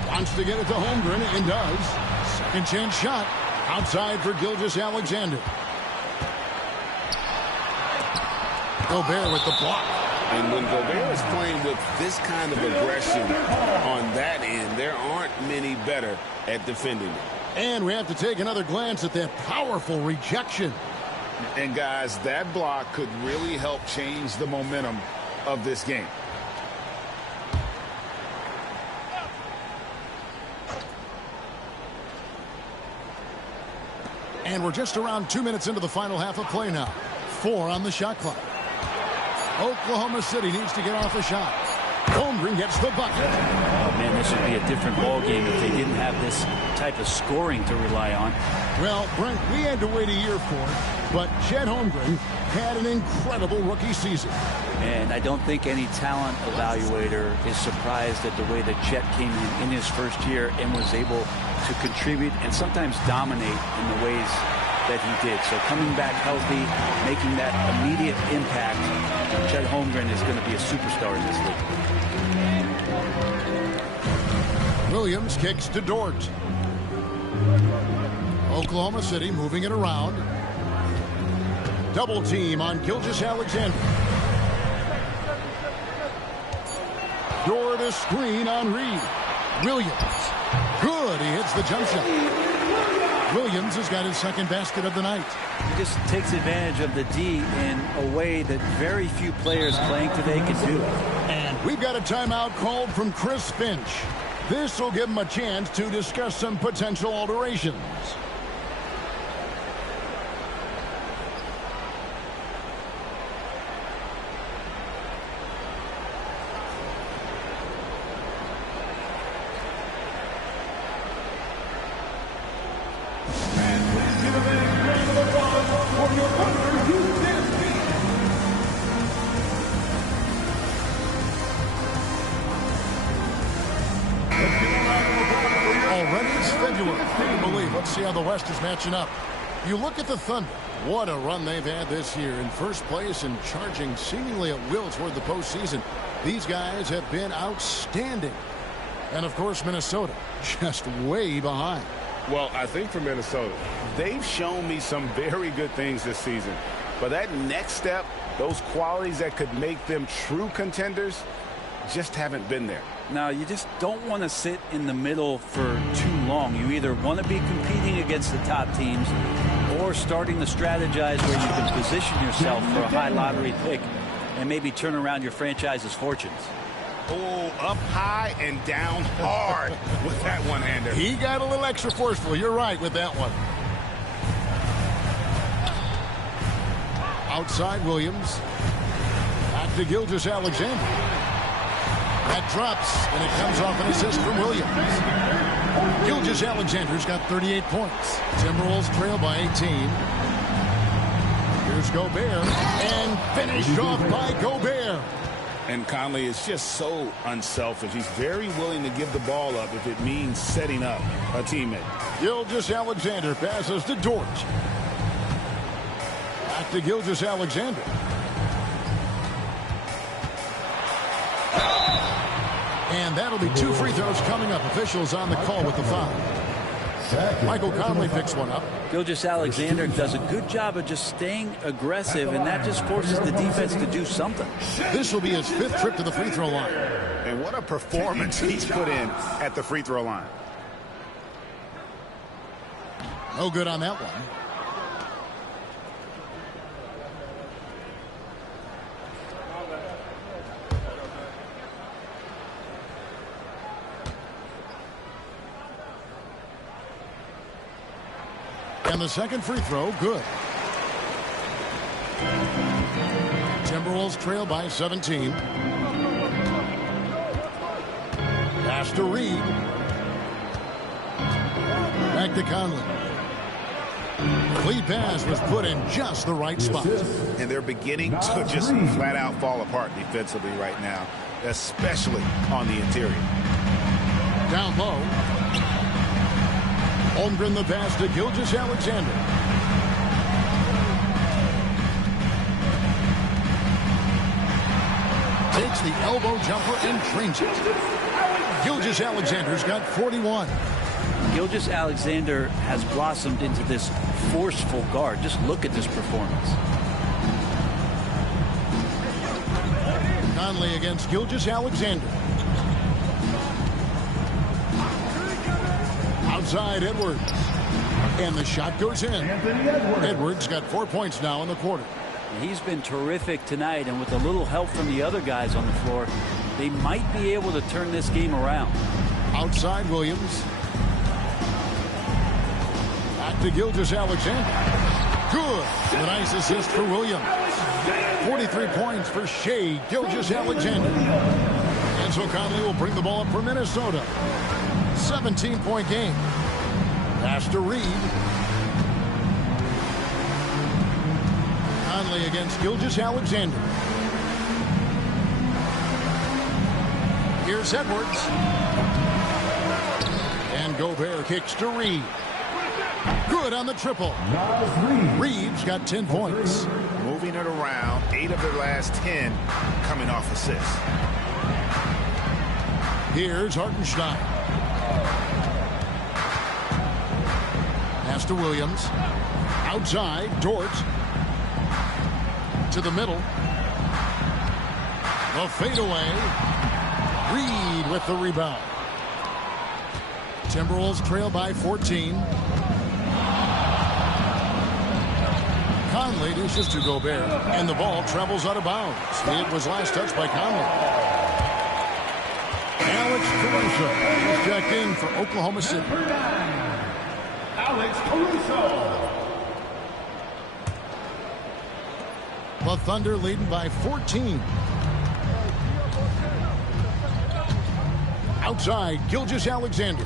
Wants to get it to Holmgren and does. Second chance shot. Outside for Gilgeous-Alexander. Gobert with the block. And when Gobert is playing with this kind of aggression on that end, there aren't many better at defending it. And we have to take another glance at that powerful rejection. And guys, that block could really help change the momentum of this game. And we're just around 2 minutes into the final half of play now. 4 on the shot clock. Oklahoma City needs to get off a shot. Holmgren gets the bucket. Oh, man, this would be a different ball game if they didn't have this type of scoring to rely on. Well, Brent, we had to wait a year for it, but Chet Holmgren had an incredible rookie season. And I don't think any talent evaluator is surprised at the way that Chet came in his first year and was able to contribute and sometimes dominate in the ways that he did. So coming back healthy, making that immediate impact, Chet Holmgren is going to be a superstar in this league. Williams kicks to Dort. Oklahoma City moving it around. Double team on Gilgeous-Alexander. Dort a screen on Reed. Williams. Good. He hits the jump shot. Williams has got his second basket of the night. He just takes advantage of the D in a way that very few players playing today can do. And we've got a timeout called from Chris Finch. This will give him a chance to discuss some potential alterations. Let's see how the West is matching up. You look at the Thunder. What a run they've had this year. In first place and charging seemingly at will toward the postseason. These guys have been outstanding. And, of course, Minnesota just way behind. Well, I think for Minnesota, they've shown me some very good things this season. But that next step, those qualities that could make them true contenders, just haven't been there. Now, you just don't want to sit in the middle for too long. You either want to be competing against the top teams or starting to strategize where you can position yourself for a high lottery pick and maybe turn around your franchise's fortunes. Oh, up high and down hard with that one-hander. He got a little extra forceful. You're right with that one. Outside Williams. Back to Gilgeous-Alexander. That drops, and it comes off an assist from Williams. Gilgeous-Alexander's got 38 points. Timberwolves trail by 18. Here's Gobert, and finished off by Gobert. And Conley is just so unselfish. He's very willing to give the ball up if it means setting up a teammate. Gilgeous-Alexander passes to Dort. Back to Gilgeous-Alexander. And that'll be 2 free throws coming up. Officials on the call with the foul. Michael Conley picks one up. Gilgeous-Alexander does a good job of just staying aggressive, and that just forces the defense to do something. This will be his 5th trip to the free throw line. And what a performance he's put in at the free throw line. No good on that one. And the second free throw, good. Timberwolves trail by 17. Pass to Reed. Back to Conley. Lead pass was put in just the right spot. And they're beginning to just flat out fall apart defensively right now, especially on the interior. Down low. Holmgren the pass to Gilgeous-Alexander. Takes the elbow jumper and drains it. Gilgeous-Alexander's got 41. Gilgeous-Alexander has blossomed into this forceful guard. Just look at this performance. Conley against Gilgeous-Alexander. Outside Edwards. And the shot goes in. Edwards got 4 points now in the quarter. He's been terrific tonight, and with a little help from the other guys on the floor, they might be able to turn this game around. Outside Williams. Back to Gilgeous-Alexander. Good. A nice assist for Williams. 43 points for Shea Gilgeous-Alexander. And so Conley will bring the ball up for Minnesota. 17-point game. Pass to Reed. Conley against Gilgeous-Alexander. Here's Edwards. And Gobert kicks to Reed. Good on the triple. Reed's got 10 points. Moving it around, 8 of their last 10 coming off assists. Here's Hartenstein. Pass to Williams. Outside, Dort. To the middle. The fadeaway. Reed with the rebound. Timberwolves trail by 14. Conley dishes to Gobert, and the ball travels out of bounds. It was last touched by Conley. Alex Caruso is checked in for Oklahoma City. Alex Caruso. The Thunder leading by 14. Outside, Gilgeous-Alexander.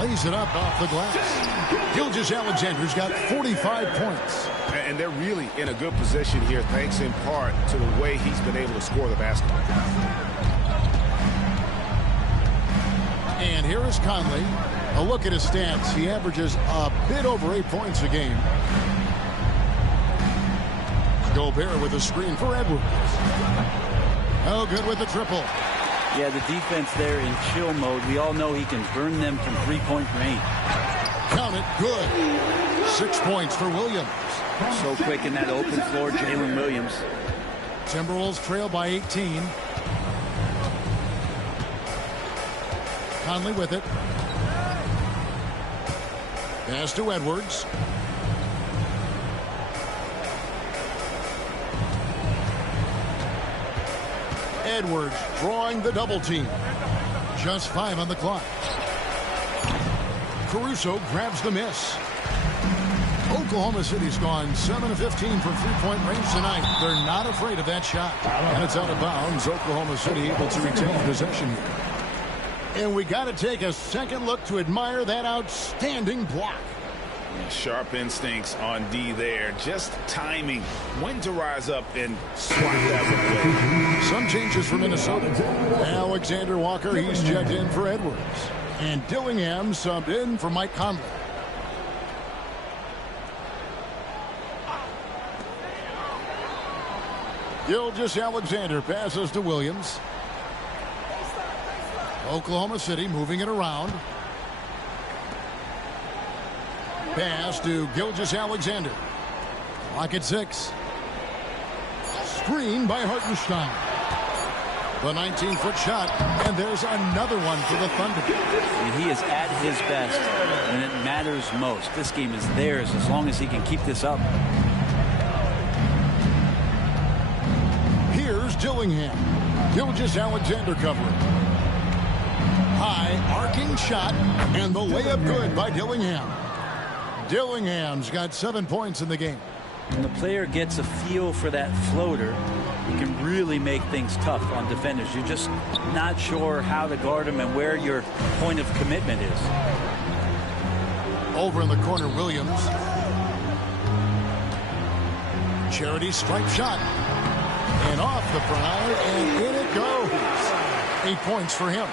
Lays it up off the glass. Gilgeous-Alexander's got 45 points. And they're really in a good position here, thanks in part to the way he's been able to score the basketball. And here is Conley. A look at his stats. He averages a bit over 8 points a game. Gobert with a screen for Edwards. Oh, good with the triple. Yeah, the defense there in chill mode. We all know he can burn them from three-point range. Count it. Good. 6 points for Williams. So quick in that open floor, Jalen Williams. Timberwolves trail by 18. Conley with it. Pass to Edwards. Edwards drawing the double team. Just 5 on the clock. Caruso grabs the miss. Oklahoma City's gone 7 of 15 from three-point range tonight. They're not afraid of that shot. And it's out of bounds. Oklahoma City able to retain possession here. And we got to take a second look to admire that outstanding block. Sharp instincts on D there. Just timing when to rise up and swat that one away. Some changes for Minnesota. Alexander Walker, he's checked in for Edwards. And Dillingham subbed in for Mike Conley. Gilgeous-Alexander passes to Williams. Oklahoma City moving it around. Pass to Gilgeous-Alexander. Clock at 6. Screen by Hartenstein. The 19-foot shot, and there's another one for the Thunder. And he is at his best when it matters most. This game is theirs as long as he can keep this up. Here's Dillingham. Gilgeous-Alexander covering. High arcing shot, and the layup good by Dillingham. Dillingham's got 7 points in the game. When the player gets a feel for that floater, he can really make things tough on defenders. You're just not sure how to guard him and where your point of commitment is. Over in the corner, Williams. Charity stripe shot. And off the front iron, and in it goes. 8 points for him.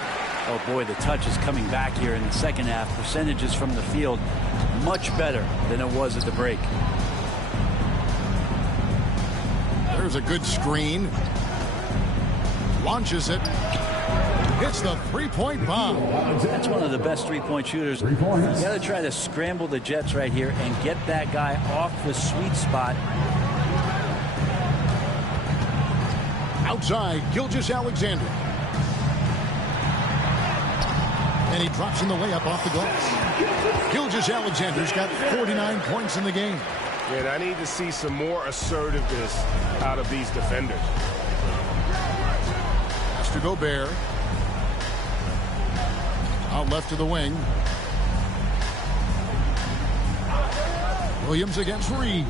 Oh boy, the touch is coming back here in the second half. Percentages from the field much better than it was at the break. There's a good screen. Launches it. Hits the three-point bomb. That's one of the best three-point shooters. You got to try to scramble the Jets right here and get that guy off the sweet spot. Outside, Gilgeous-Alexander. And he drops in the layup off the glass. Gilgeous-Alexander's got 49 points in the game. And I need to see some more assertiveness out of these defenders. Has to Gobert. Out left to the wing. Williams against Reed.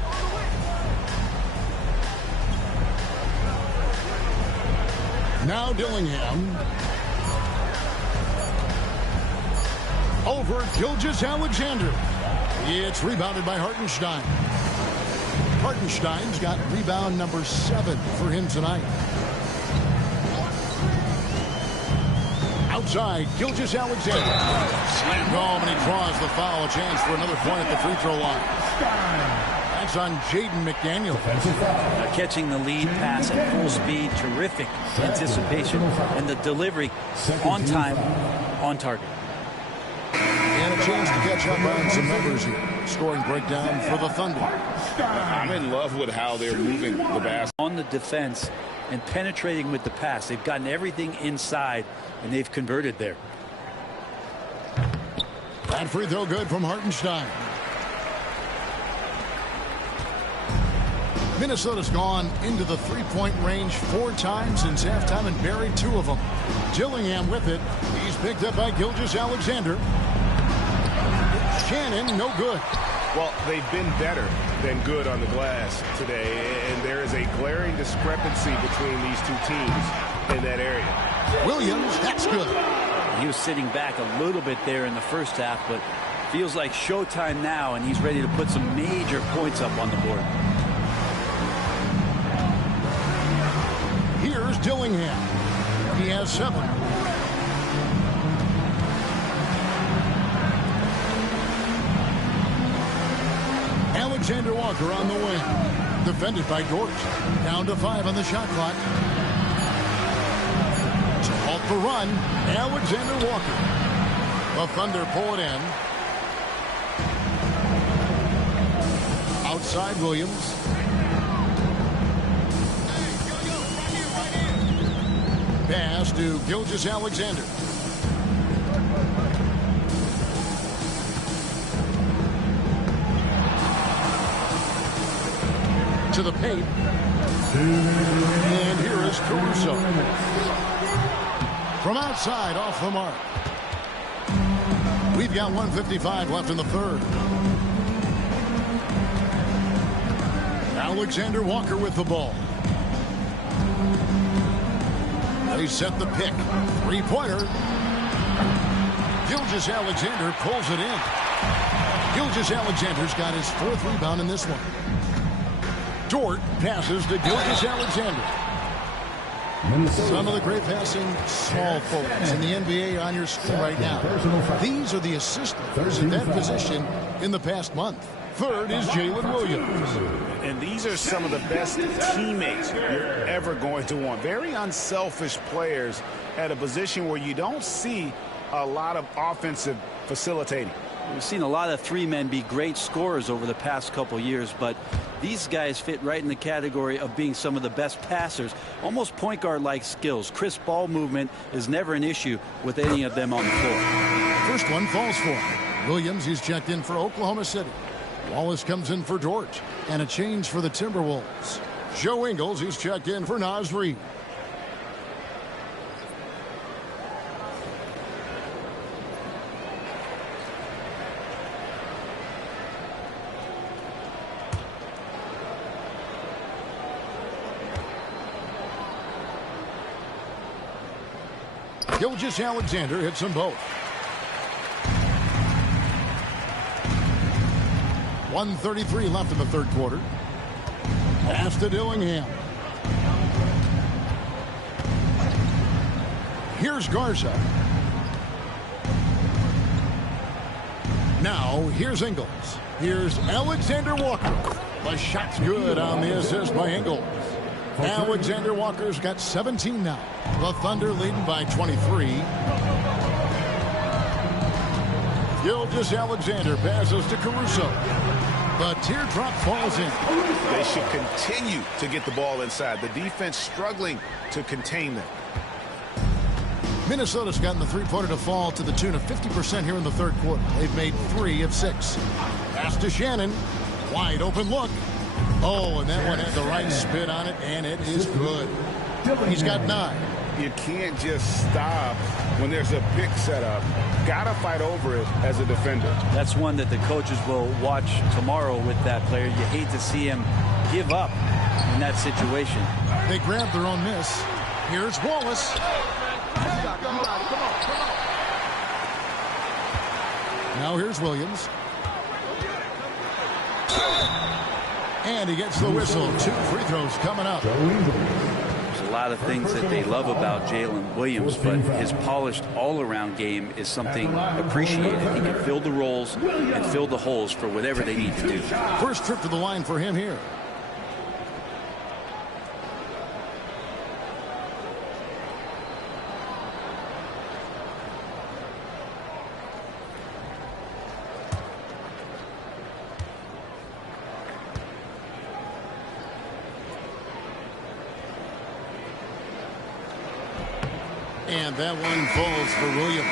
Now Dillingham. Over Gilgeous-Alexander. It's rebounded by Hartenstein. Hartenstein's got rebound number 7 for him tonight. Outside, Gilgeous-Alexander. Slammed home, and he draws the foul. A chance for another point at the free throw line. That's on Jaden McDaniel. Catching the lead pass at full speed. Terrific anticipation. And the delivery on time, on target. And a chance to catch up on some numbers here. Scoring breakdown for the Thunder. I'm in love with how they're moving the basket. On the defense and penetrating with the pass. They've gotten everything inside, and they've converted there. That free throw good from Hartenstein. Minnesota's gone into the three-point range 4 times since halftime and buried 2 of them. Dillingham with it. He's picked up by Gilgeous-Alexander. Shannon, no good. Well, they've been better than good on the glass today, and there is a glaring discrepancy between these two teams in that area. Williams, that's good. He was sitting back a little bit there in the first half, but feels like showtime now, and he's ready to put some major points up on the board. Here's Dillingham. He has 7. Alexander Walker on the wing. Defended by Dort. Down to 5 on the shot clock. To halt the run, Alexander Walker. The Thunder pull it in. Outside Williams. Pass to Gilgeous-Alexander. To the paint. And here is Caruso. From outside, off the mark. We've got 1:55 left in the third. Alexander Walker with the ball. They set the pick. 3-pointer. Gilgeous-Alexander pulls it in. Gilgeous-Alexander's got his 4th rebound in this one. Dort passes to Gilgeous-Alexander. Some of the great passing small forwards in the NBA on your screen right now. These are the assist leaders in that position in the past month. Third is Jalen Williams. And these are some of the best teammates you're ever going to want. Very unselfish players at a position where you don't see a lot of offensive facilitating. We've seen a lot of three men be great scorers over the past couple years, but these guys fit right in the category of being some of the best passers, almost point guard-like skills. Crisp ball movement is never an issue with any of them on the floor. First one falls for him. Williams, he's checked in for Oklahoma City. Wallace comes in for George. And a change for the Timberwolves. Joe Ingles, he's checked in for Naz Reid. Gilgeous-Alexander hits them both. 1:33 left in the third quarter. Pass to Dillingham. Here's Garza. Now here's Ingles. Here's Alexander Walker. The shot's good on the assist by Ingles. Alexander Walker's got 17 now. The Thunder leading by 23. Gilgeous-Alexander passes to Caruso. The teardrop falls in. They should continue to get the ball inside. The defense struggling to contain them. Minnesota's gotten the three-pointer to fall to the tune of 50% here in the third quarter. They've made 3 of 6. Pass to Shannon. Wide open look. Oh, and that one had the right spin on it, and it is good. He's got 9. You can't just stop when there's a pick set up. Gotta fight over it as a defender. That's one that the coaches will watch tomorrow with that player. You hate to see him give up in that situation. They grabbed their own miss. Here's Wallace. Now here's Williams. And he gets the whistle. 2 free throws coming up. There's a lot of things that they love about Jalen Williams, but his polished all-around game is something appreciated. He can fill the roles and fill the holes for whatever they need to do. First trip to the line for him here. And that one falls for Williams.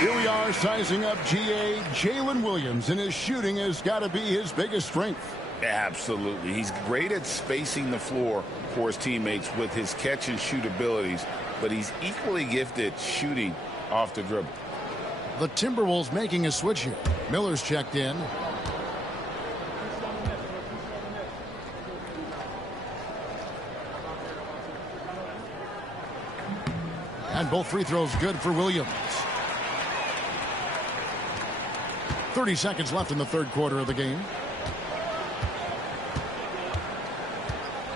Here we are sizing up GA. Jalen Williams, and his shooting has got to be his biggest strength. Absolutely. He's great at spacing the floor for his teammates with his catch and shoot abilities, but he's equally gifted shooting off the dribble. The Timberwolves making a switch here. Miller's checked in. And both free throws good for Williams. 30 seconds left in the third quarter of the game.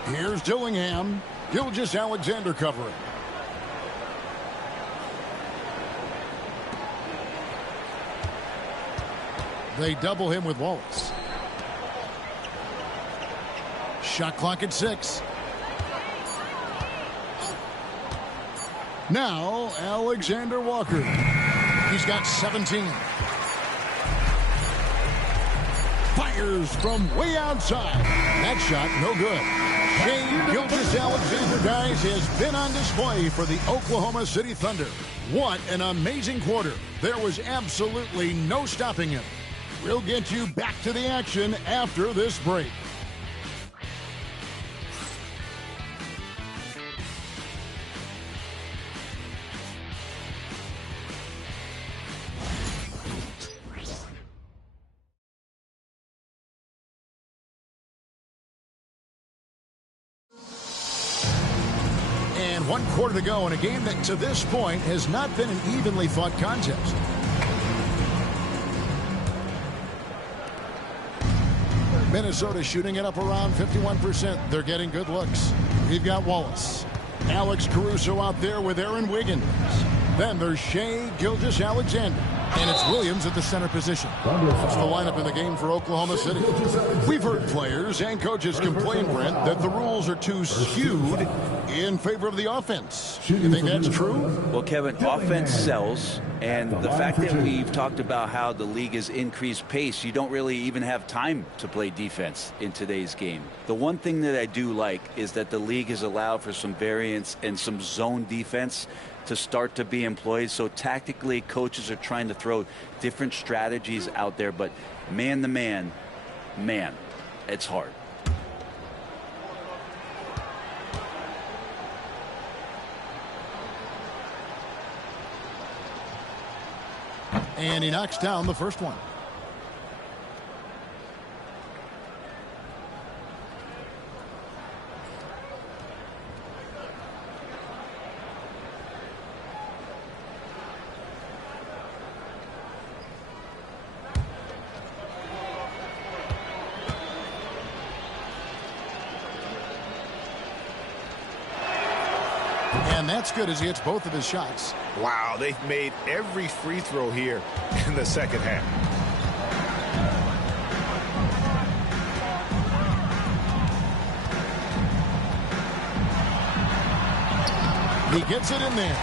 Here's Dillingham. Gilgeous-Alexander covering. They double him with Wallace. Shot clock at 6. Now, Alexander Walker. He's got 17. Fires from way outside. That shot, no good. Shai Gilgeous-Alexander, guys, has been on display for the Oklahoma City Thunder. What an amazing quarter. There was absolutely no stopping him. We'll get you back to the action after this break. And 1 quarter to go in a game that to this point has not been an evenly fought contest. Minnesota shooting it up around 51%. They're getting good looks. We've got Wallace. Alex Caruso out there with Aaron Wiggins. Then there's Shai Gilgeous-Alexander. And it's Williams at the center position. That's the lineup in the game for Oklahoma City. We've heard players and coaches complain, Brent, that the rules are too skewed in favor of the offense. You think that's true? Well, Kevin, offense sells, and the fact that we've talked about how the league has increased pace, you don't really even have time to play defense in today's game. The one thing that I do like is that the league has allowed for some variance and some zone defense to start to be employed. So tactically, coaches are trying to throw different strategies out there, but man to man, it's hard. And he knocks down the first one. And that's good as he hits both of his shots. Wow, they've made every free throw here in the second half. He gets it in there.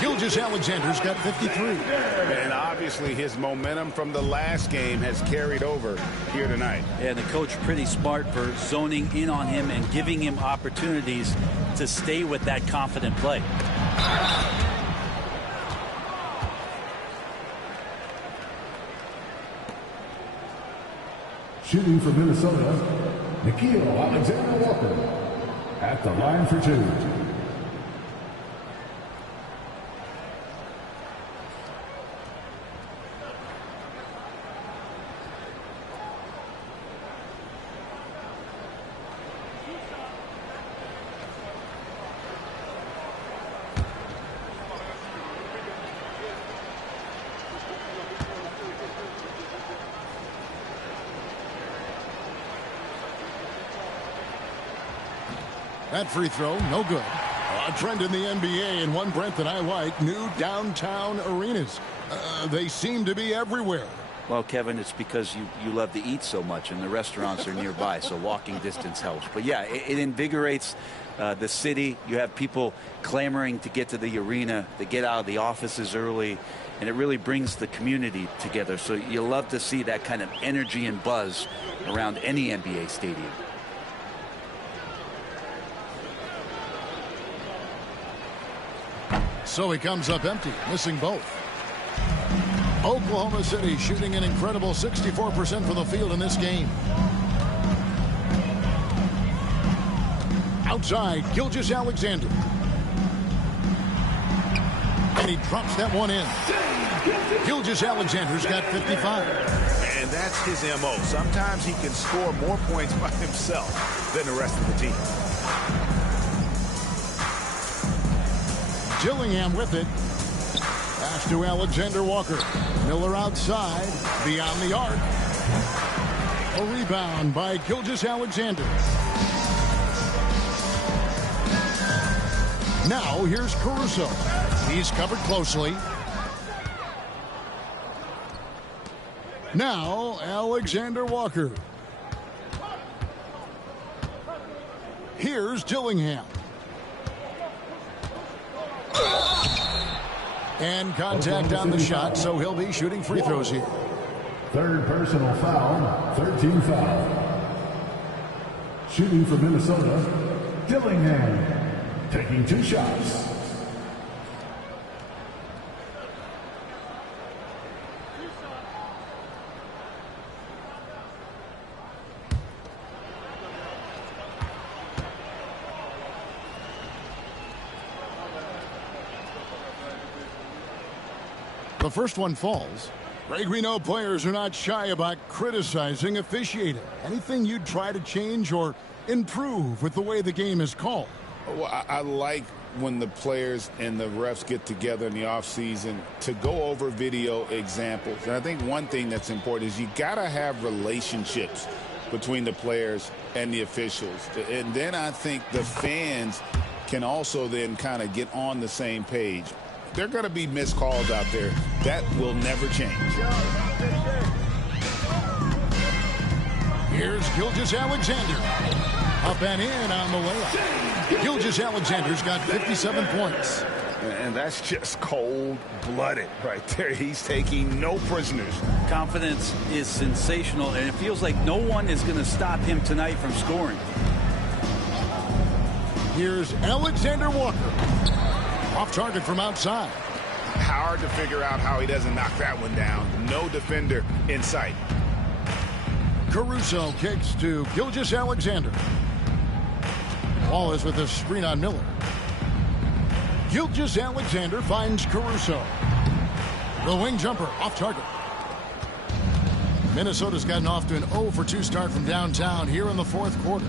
Gilgeous-Alexander's got 53. And obviously his momentum from the last game has carried over here tonight. Yeah, the coach pretty smart for zoning in on him and giving him opportunities to stay with that confident play. Shooting for Minnesota, Nickeil Alexander-Walker at the line for two. That free throw, no good. A trend in the NBA, and one, Brent, that I like, new downtown arenas. They seem to be everywhere. Well, Kevin, it's because you love to eat so much, and the restaurants are nearby, so walking distance helps. But, yeah, it invigorates the city. You have people clamoring to get to the arena, to get out of the offices early, and it really brings the community together. So you love to see that kind of energy and buzz around any NBA stadium. So he comes up empty, missing both. Oklahoma City shooting an incredible 64% from the field in this game. Outside, Gilgeous-Alexander. And he drops that one in. Gilgeous-Alexander's got 55. And that's his MO. Sometimes he can score more points by himself than the rest of the team. Gillingham with it. Pass to Alexander Walker. Miller outside. Beyond the arc. A rebound by Gilgeous-Alexander. Now here's Caruso. He's covered closely. Now Alexander Walker. Here's Gillingham. And contact on the shot, so he'll be shooting free throws here. Third personal foul, 13 foul. Shooting for Minnesota, Gillingham, taking two shots. The first one falls. Greg, we know players are not shy about criticizing officiating. Anything you'd try to change or improve with the way the game is called? Well, I like when the players and the refs get together in the offseason to go over video examples. And I think one thing that's important is you got to have relationships between the players and the officials. And then I think the fans can also then kind of get on the same page. there are going to be missed calls out there. That will never change. Here's Gilgeous-Alexander. Up and in on the layup. Gilgeous-Alexander's got 57 points. And that's just cold-blooded right there. He's taking no prisoners. Confidence is sensational, and it feels like no one is going to stop him tonight from scoring. Here's Alexander Walker. Off target from outside. Hard to figure out how he doesn't knock that one down. No defender in sight. Caruso kicks to Gilgeous-Alexander. Wallace with a screen on Miller. Gilgeous-Alexander finds Caruso. The wing jumper off target. Minnesota's gotten off to an 0-for-2 start from downtown here in the fourth quarter.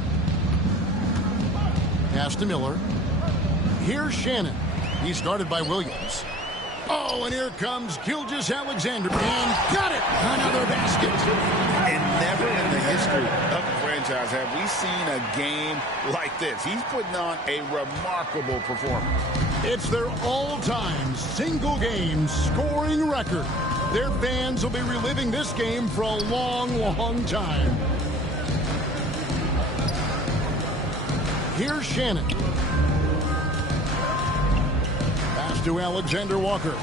Pass to Miller. Here's Shannon. He's started by Williams. Oh, and here comes Gilgeous-Alexander. And got it! Another basket. And never in the history of the franchise have we seen a game like this. He's putting on a remarkable performance. It's their all-time single-game scoring record. Their fans will be reliving this game for a long, long time. Here's Shannon. Pass to Alexander Walker.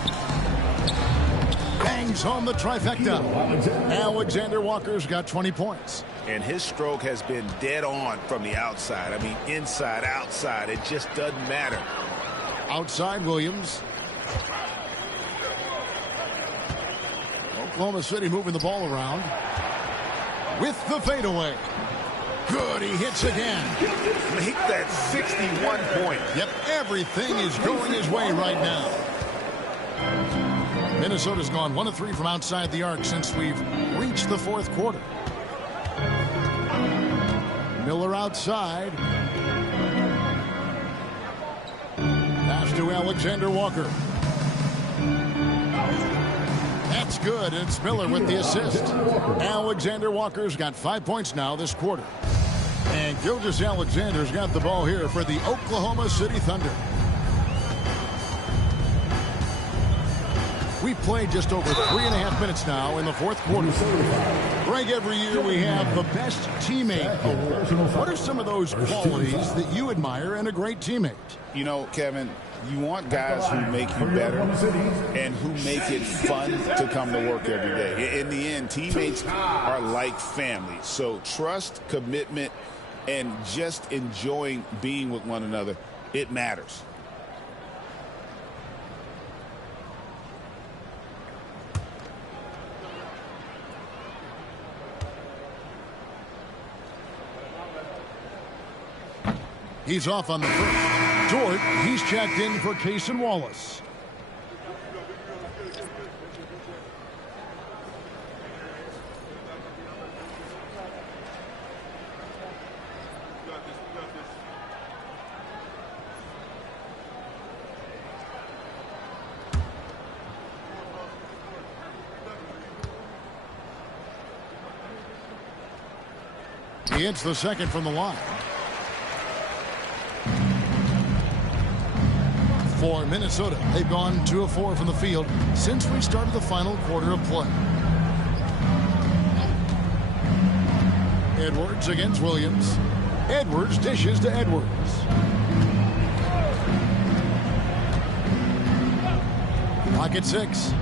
Bangs home the trifecta. Alexander Walker's got 20 points. And his stroke has been dead on from the outside. I mean, inside, outside. It just doesn't matter. Outside Williams. Oklahoma City moving the ball around. With the fadeaway. Good, he hits again. Make that 61 point. Yep, everything is going his way right now. Minnesota's gone 1 of 3 from outside the arc since we've reached the fourth quarter. Miller outside. Pass to Alexander Walker. That's good. It's Miller with the assist. Alexander Walker's got 5 points now this quarter. And Gilgeous-Alexander's got the ball here for the Oklahoma City Thunder. We've played just over 3.5 minutes now in the fourth quarter. Greg, every year we have the best teammate award. What are some of those qualities that you admire in a great teammate? You know, Kevin, you want guys who make you better and who make it fun to come to work every day. In the end, teammates are like family. So trust, commitment, and just enjoying being with one another, it matters. He's off on the first. Dort, he's checked in for Case and Wallace. He hits the second from the line. For Minnesota, they've gone 2 of 4 from the field since we started the final quarter of play. Edwards against Williams. Edwards dishes to Edwards. Pocket 6.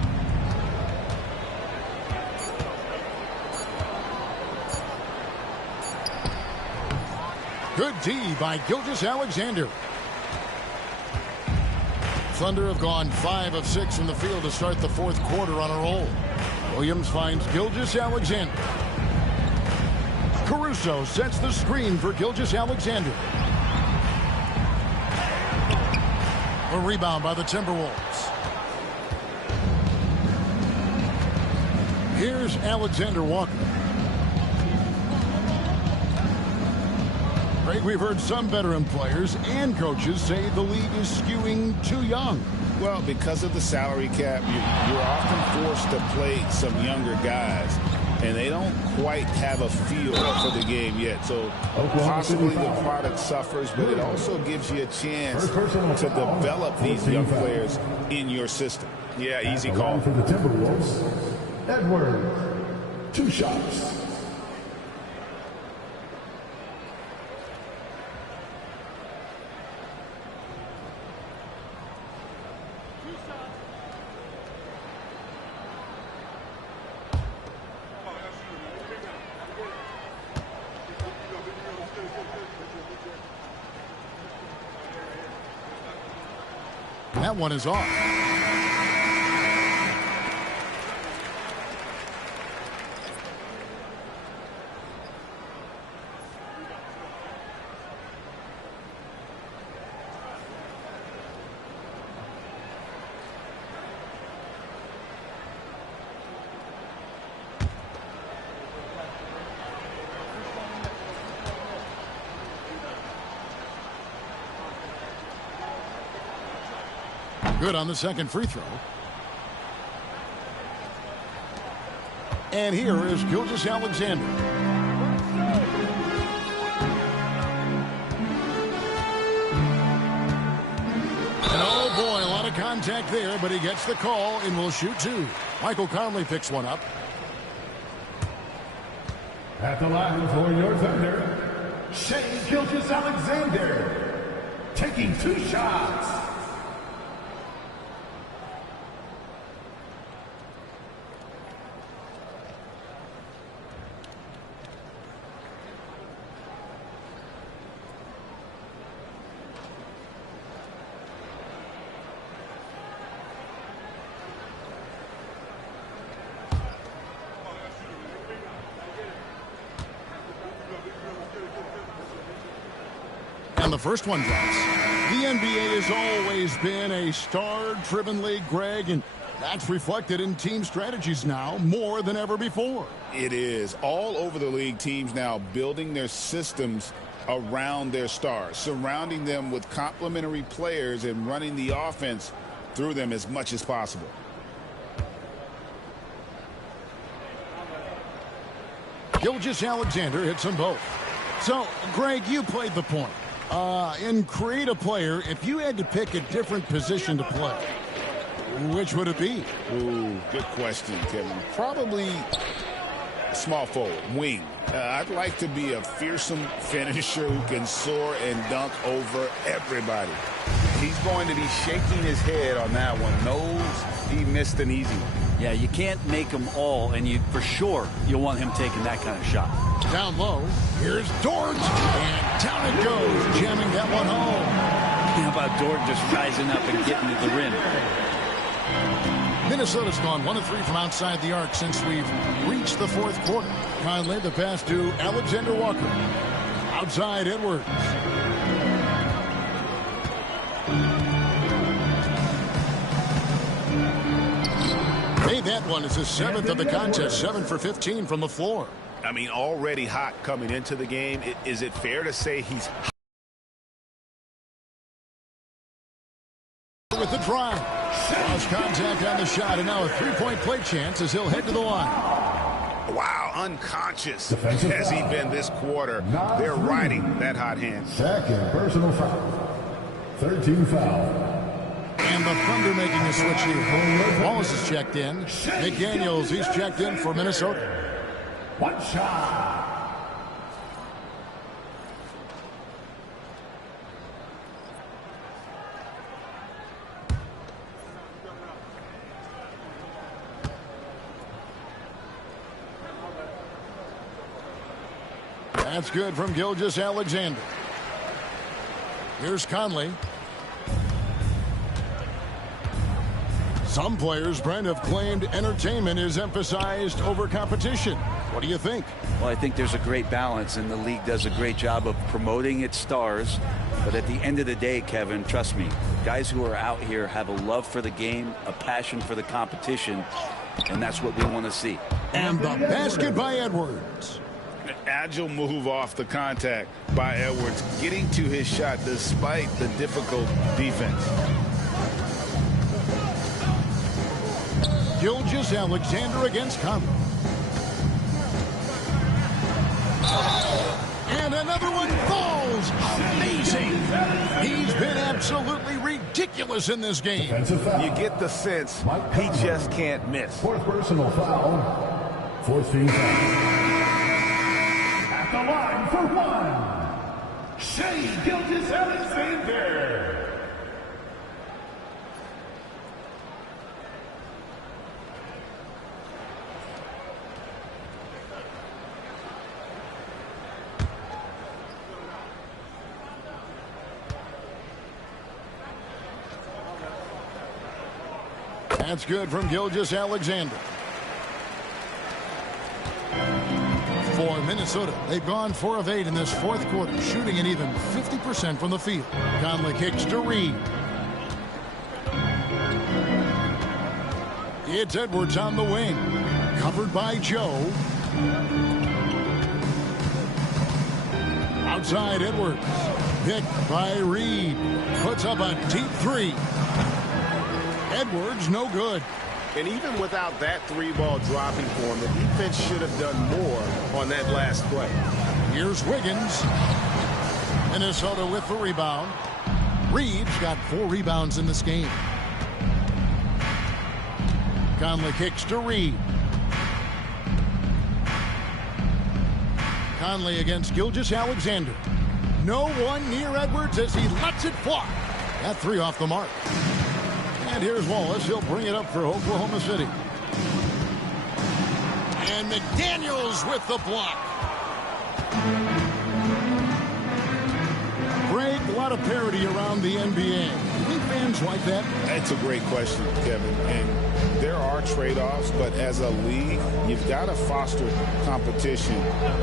Good D by Gilgeous-Alexander. Thunder have gone 5 of 6 from the field to start the fourth quarter on a roll. Williams finds Gilgeous-Alexander. Caruso sets the screen for Gilgeous-Alexander. A rebound by the Timberwolves. Here's Alexander Walker. Greg, we've heard some veteran players and coaches say the league is skewing too young. Well, because of the salary cap, you're often forced to play some younger guys. and they don't quite have a feel for the game yet. So possibly the product suffers, but it also gives you a chance to develop these young players in your system. Yeah, easy call. For the Timberwolves, Edwards, 2 shots. That one is off. Good on the second free throw. And here is Gilgeous-Alexander. And oh boy, a lot of contact there, but he gets the call and will shoot 2. Michael Conley picks one up. At the line for your Thunder, Shai Gilgeous-Alexander, taking 2 shots. And the first one drops. The NBA has always been a star-driven league, Greg, and that's reflected in team strategies now more than ever before. It is. All over the league, teams now building their systems around their stars, surrounding them with complementary players and running the offense through them as much as possible. Gilgeous-Alexander hits them both. So, Greg, you played the point. In create a player, if you had to pick a different position to play, which would it be? Ooh, good question, Kevin. Probably small forward, wing. I'd like to be a fearsome finisher who can soar and dunk over everybody. He's going to be shaking his head on that one. Knows he missed an easy one. Yeah, you can't make them all, and for sure you'll want him taking that kind of shot. Down low, here's Dort, and down it goes, jamming that one home. How about Dort just rising up and getting to the rim? Minnesota's gone 1 of 3 from outside the arc since we've reached the 4th quarter. Conley, the pass to Alexander Walker. Outside Edwards. Hey, that one is his 7th of the contest, 7 for 15 from the floor. I mean, already hot coming into the game. Is it fair to say he's with the drive? Lost contact on the shot, and now a 3-point play chance as he'll head to the line. Wow, unconscious has he been this quarter. They're riding that hot hand. Second personal foul. 13 foul. And the Thunder making a switch here. Wallace is checked in. McDaniels, he's checked in for Minnesota. 1 shot. That's good from Gilgeous-Alexander. Here's Conley. Some players, Brent, have claimed entertainment is emphasized over competition. What do you think? Well, I think there's a great balance, and the league does a great job of promoting its stars. But at the end of the day, Kevin, trust me, guys who are out here have a love for the game, a passion for the competition, and that's what we want to see. And the basket by Edwards. Agile move off the contact by Edwards, getting to his shot despite the difficult defense. Gilgeous-Alexander against Conley. And another one falls. Amazing. He's been absolutely ridiculous in this game. You get the sense he just can't miss. Fourth personal foul. Fourth team foul. At the line for one, Shea Gilgeous-Alexander. That's good from Gilgeous-Alexander. For Minnesota, they've gone 4 of 8 in this fourth quarter, shooting an even 50% from the field. Conley kicks to Reed. It's Edwards on the wing. Covered by Joe. Outside Edwards. Picked by Reed. Puts up a deep three. Edwards, no good. And even without that 3-ball dropping for him, the defense should have done more on that last play. Here's Wiggins. Minnesota with the rebound. Reeves got 4 rebounds in this game. Conley kicks to Reed. Conley against Gilgeous-Alexander. No one near Edwards as he lets it fly. That 3 off the mark. And here's Wallace. He'll bring it up for Oklahoma City. And McDaniels with the block. Greg, a lot of parity around the NBA. Any fans like that? That's a great question, Kevin. And there are trade-offs, but as a league, you've got to foster competition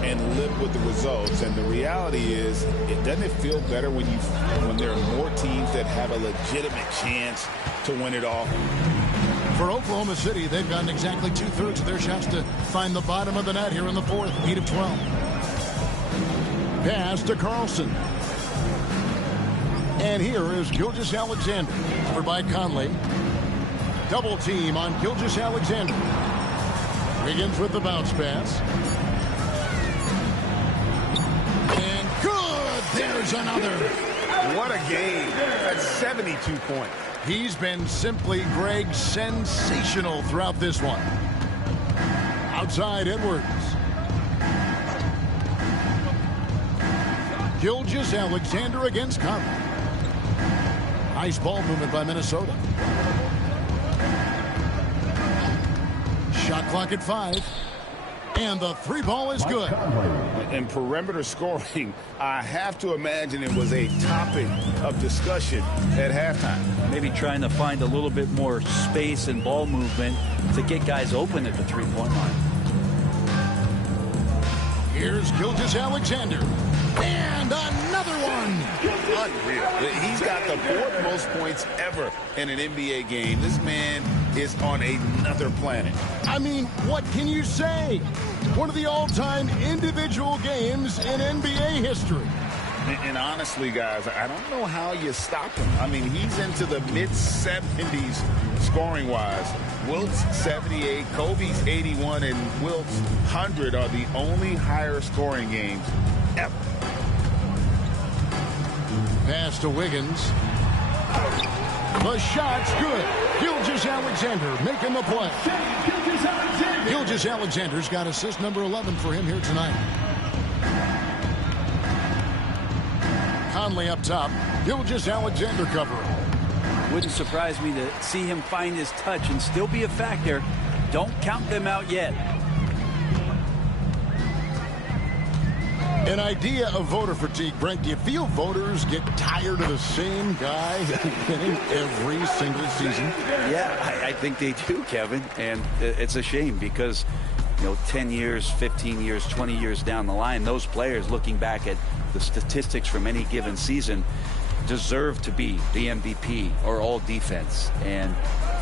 and live with the results. And the reality is, doesn't it feel better when there are more teams that have a legitimate chance to win it all? For Oklahoma City, they've gotten exactly 2/3 of their shots to find the bottom of the net here in the fourth. 8 of 12. Pass to Carlson. And here is Gilgeous-Alexander. Covered by Conley. Double team on Gilgeous-Alexander. Wiggins with the bounce pass. And good! There's another. What a game. That's 72 points. He's been simply, Greg, sensational throughout this one. Outside Edwards. Gilgeous-Alexander against Conley. Nice ball movement by Minnesota. Shot clock at 5. And the 3-ball is good. In perimeter scoring, I have to imagine it was a topic of discussion at halftime. Maybe trying to find a little bit more space and ball movement to get guys open at the 3-point line. Here's Gilgeous-Alexander. And another one. Unreal. He's got the 4th most points ever in an NBA game. This man is on another planet. I mean, what can you say? One of the all-time individual games in NBA history. And honestly, guys, I don't know how you stop him. I mean, he's into the mid-70s scoring-wise. Wilt's 78, Kobe's 81, and Wilt's 100 are the only higher scoring games ever. Pass to Wiggins. The shot's good. Gilgeous-Alexander making the play. Gilgeous-Alexander's got assist number 11 for him here tonight. Conley up top. Gilgeous-Alexander covering. Wouldn't surprise me to see him find his touch and still be a factor. Don't count them out yet. An idea of voter fatigue, Brent. Do you feel voters get tired of the same guy winning every single season? Yeah, I think they do, Kevin. And it's a shame because, 10 years, 15 years, 20 years down the line, those players looking back at the statistics from any given season deserve to be the MVP or all defense. And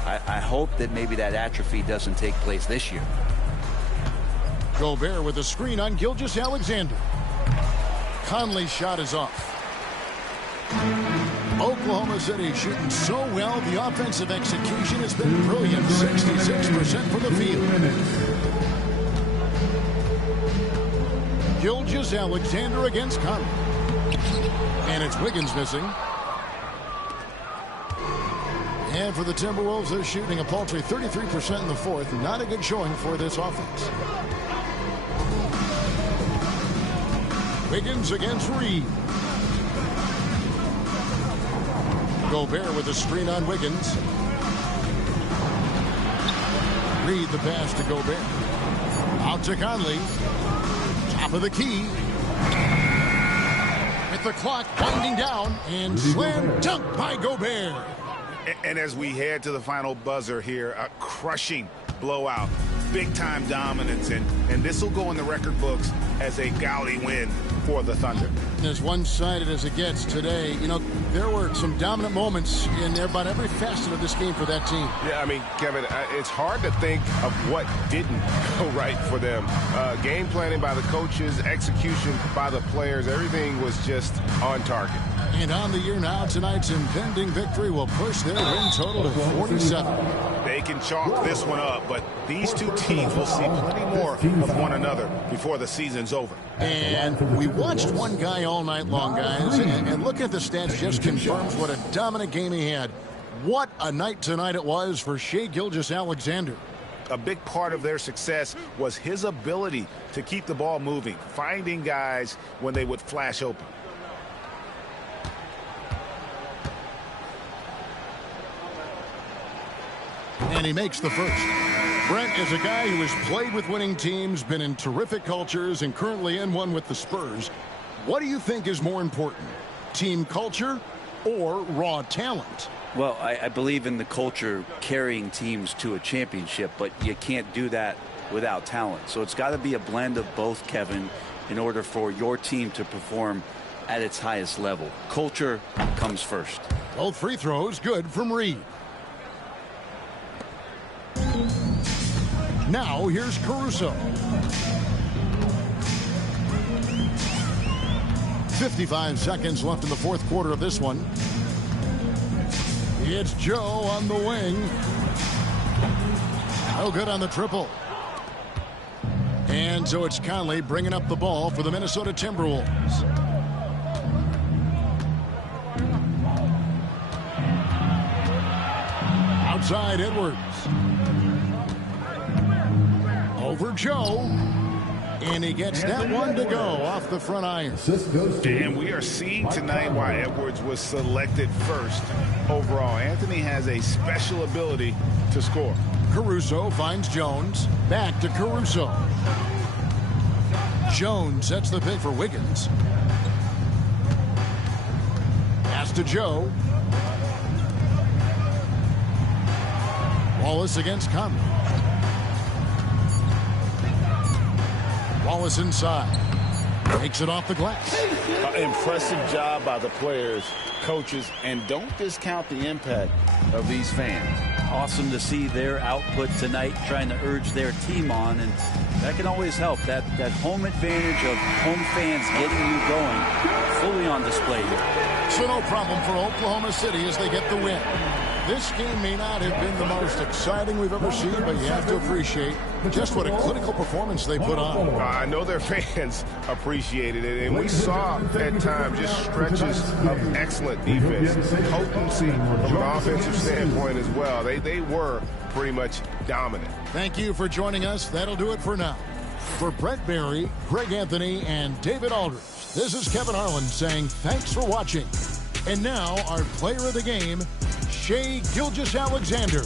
I hope that maybe that atrophy doesn't take place this year. Gobert with a screen on Gilgeous-Alexander. Conley's shot is off. Oklahoma City shooting so well. The offensive execution has been brilliant. 66% from the field. Gilgeous-Alexander against Conley. And it's Wiggins missing. And for the Timberwolves, they're shooting a paltry 33% in the fourth. Not a good showing for this offense. Wiggins against Reed. Gobert with a screen on Wiggins. Reed the pass to Gobert. Out to Conley. Top of the key. With the clock winding down. And slam dunk by Gobert. And as we head to the final buzzer here, a crushing blowout. Big-time dominance. And this will go in the record books as a gaudy win for the Thunder. As one-sided as it gets today, you know, there were some dominant moments in about every facet of this game for that team. Yeah, I mean, Kevin, it's hard to think of what didn't go right for them. Game planning by the coaches, execution by the players, everything was just on target. And on the year now, tonight's impending victory will push their win total to 47. They can chalk this one up, but these two teams will see plenty more of one another before the season's over. And we watched one guy all night long, guys, and looking at the stats just confirms what a dominant game he had. What a night tonight it was for Shai Gilgeous-Alexander. A big part of their success was his ability to keep the ball moving, finding guys when they would flash open. And he makes the first. Brent is a guy who has played with winning teams, been in terrific cultures, and currently in one with the Spurs. What do you think is more important, team culture or raw talent? Well, I believe in the culture carrying teams to a championship, but you can't do that without talent. So it's got to be a blend of both, Kevin, in order for your team to perform at its highest level. Culture comes first. Both free throws good from Reed. Now here's Caruso. 55 seconds left in the fourth quarter of this one. It's Joe on the wing. No good on the triple. And so it's Conley bringing up the ball for the Minnesota Timberwolves. Outside Edwards. Over Joe. And he gets that one to go off the front iron. And we are seeing tonight why Edwards was selected first overall. Anthony has a special ability to score. Caruso finds Jones. Back to Caruso. Jones sets the pick for Wiggins. Pass to Joe. Wallace against Conley. Wallace inside. Takes it off the glass. Impressive job by the players, coaches, and don't discount the impact of these fans. Awesome to see their output tonight, trying to urge their team on, and that can always help. That home advantage of home fans getting you going, fully on display here. So no problem for Oklahoma City as they get the win. This game may not have been the most exciting we've ever seen, but you have to appreciate just what a clinical performance they put on. I know their fans appreciated it, and we saw at times just stretches of excellent defense, potency from an offensive standpoint as well. They were pretty much dominant. Thank you for joining us. That'll do it for now. For Brett Barry, Greg Anthony, and David Aldridge, this is Kevin Harlan saying thanks for watching. And now our player of the game, Shai Gilgeous-Alexander.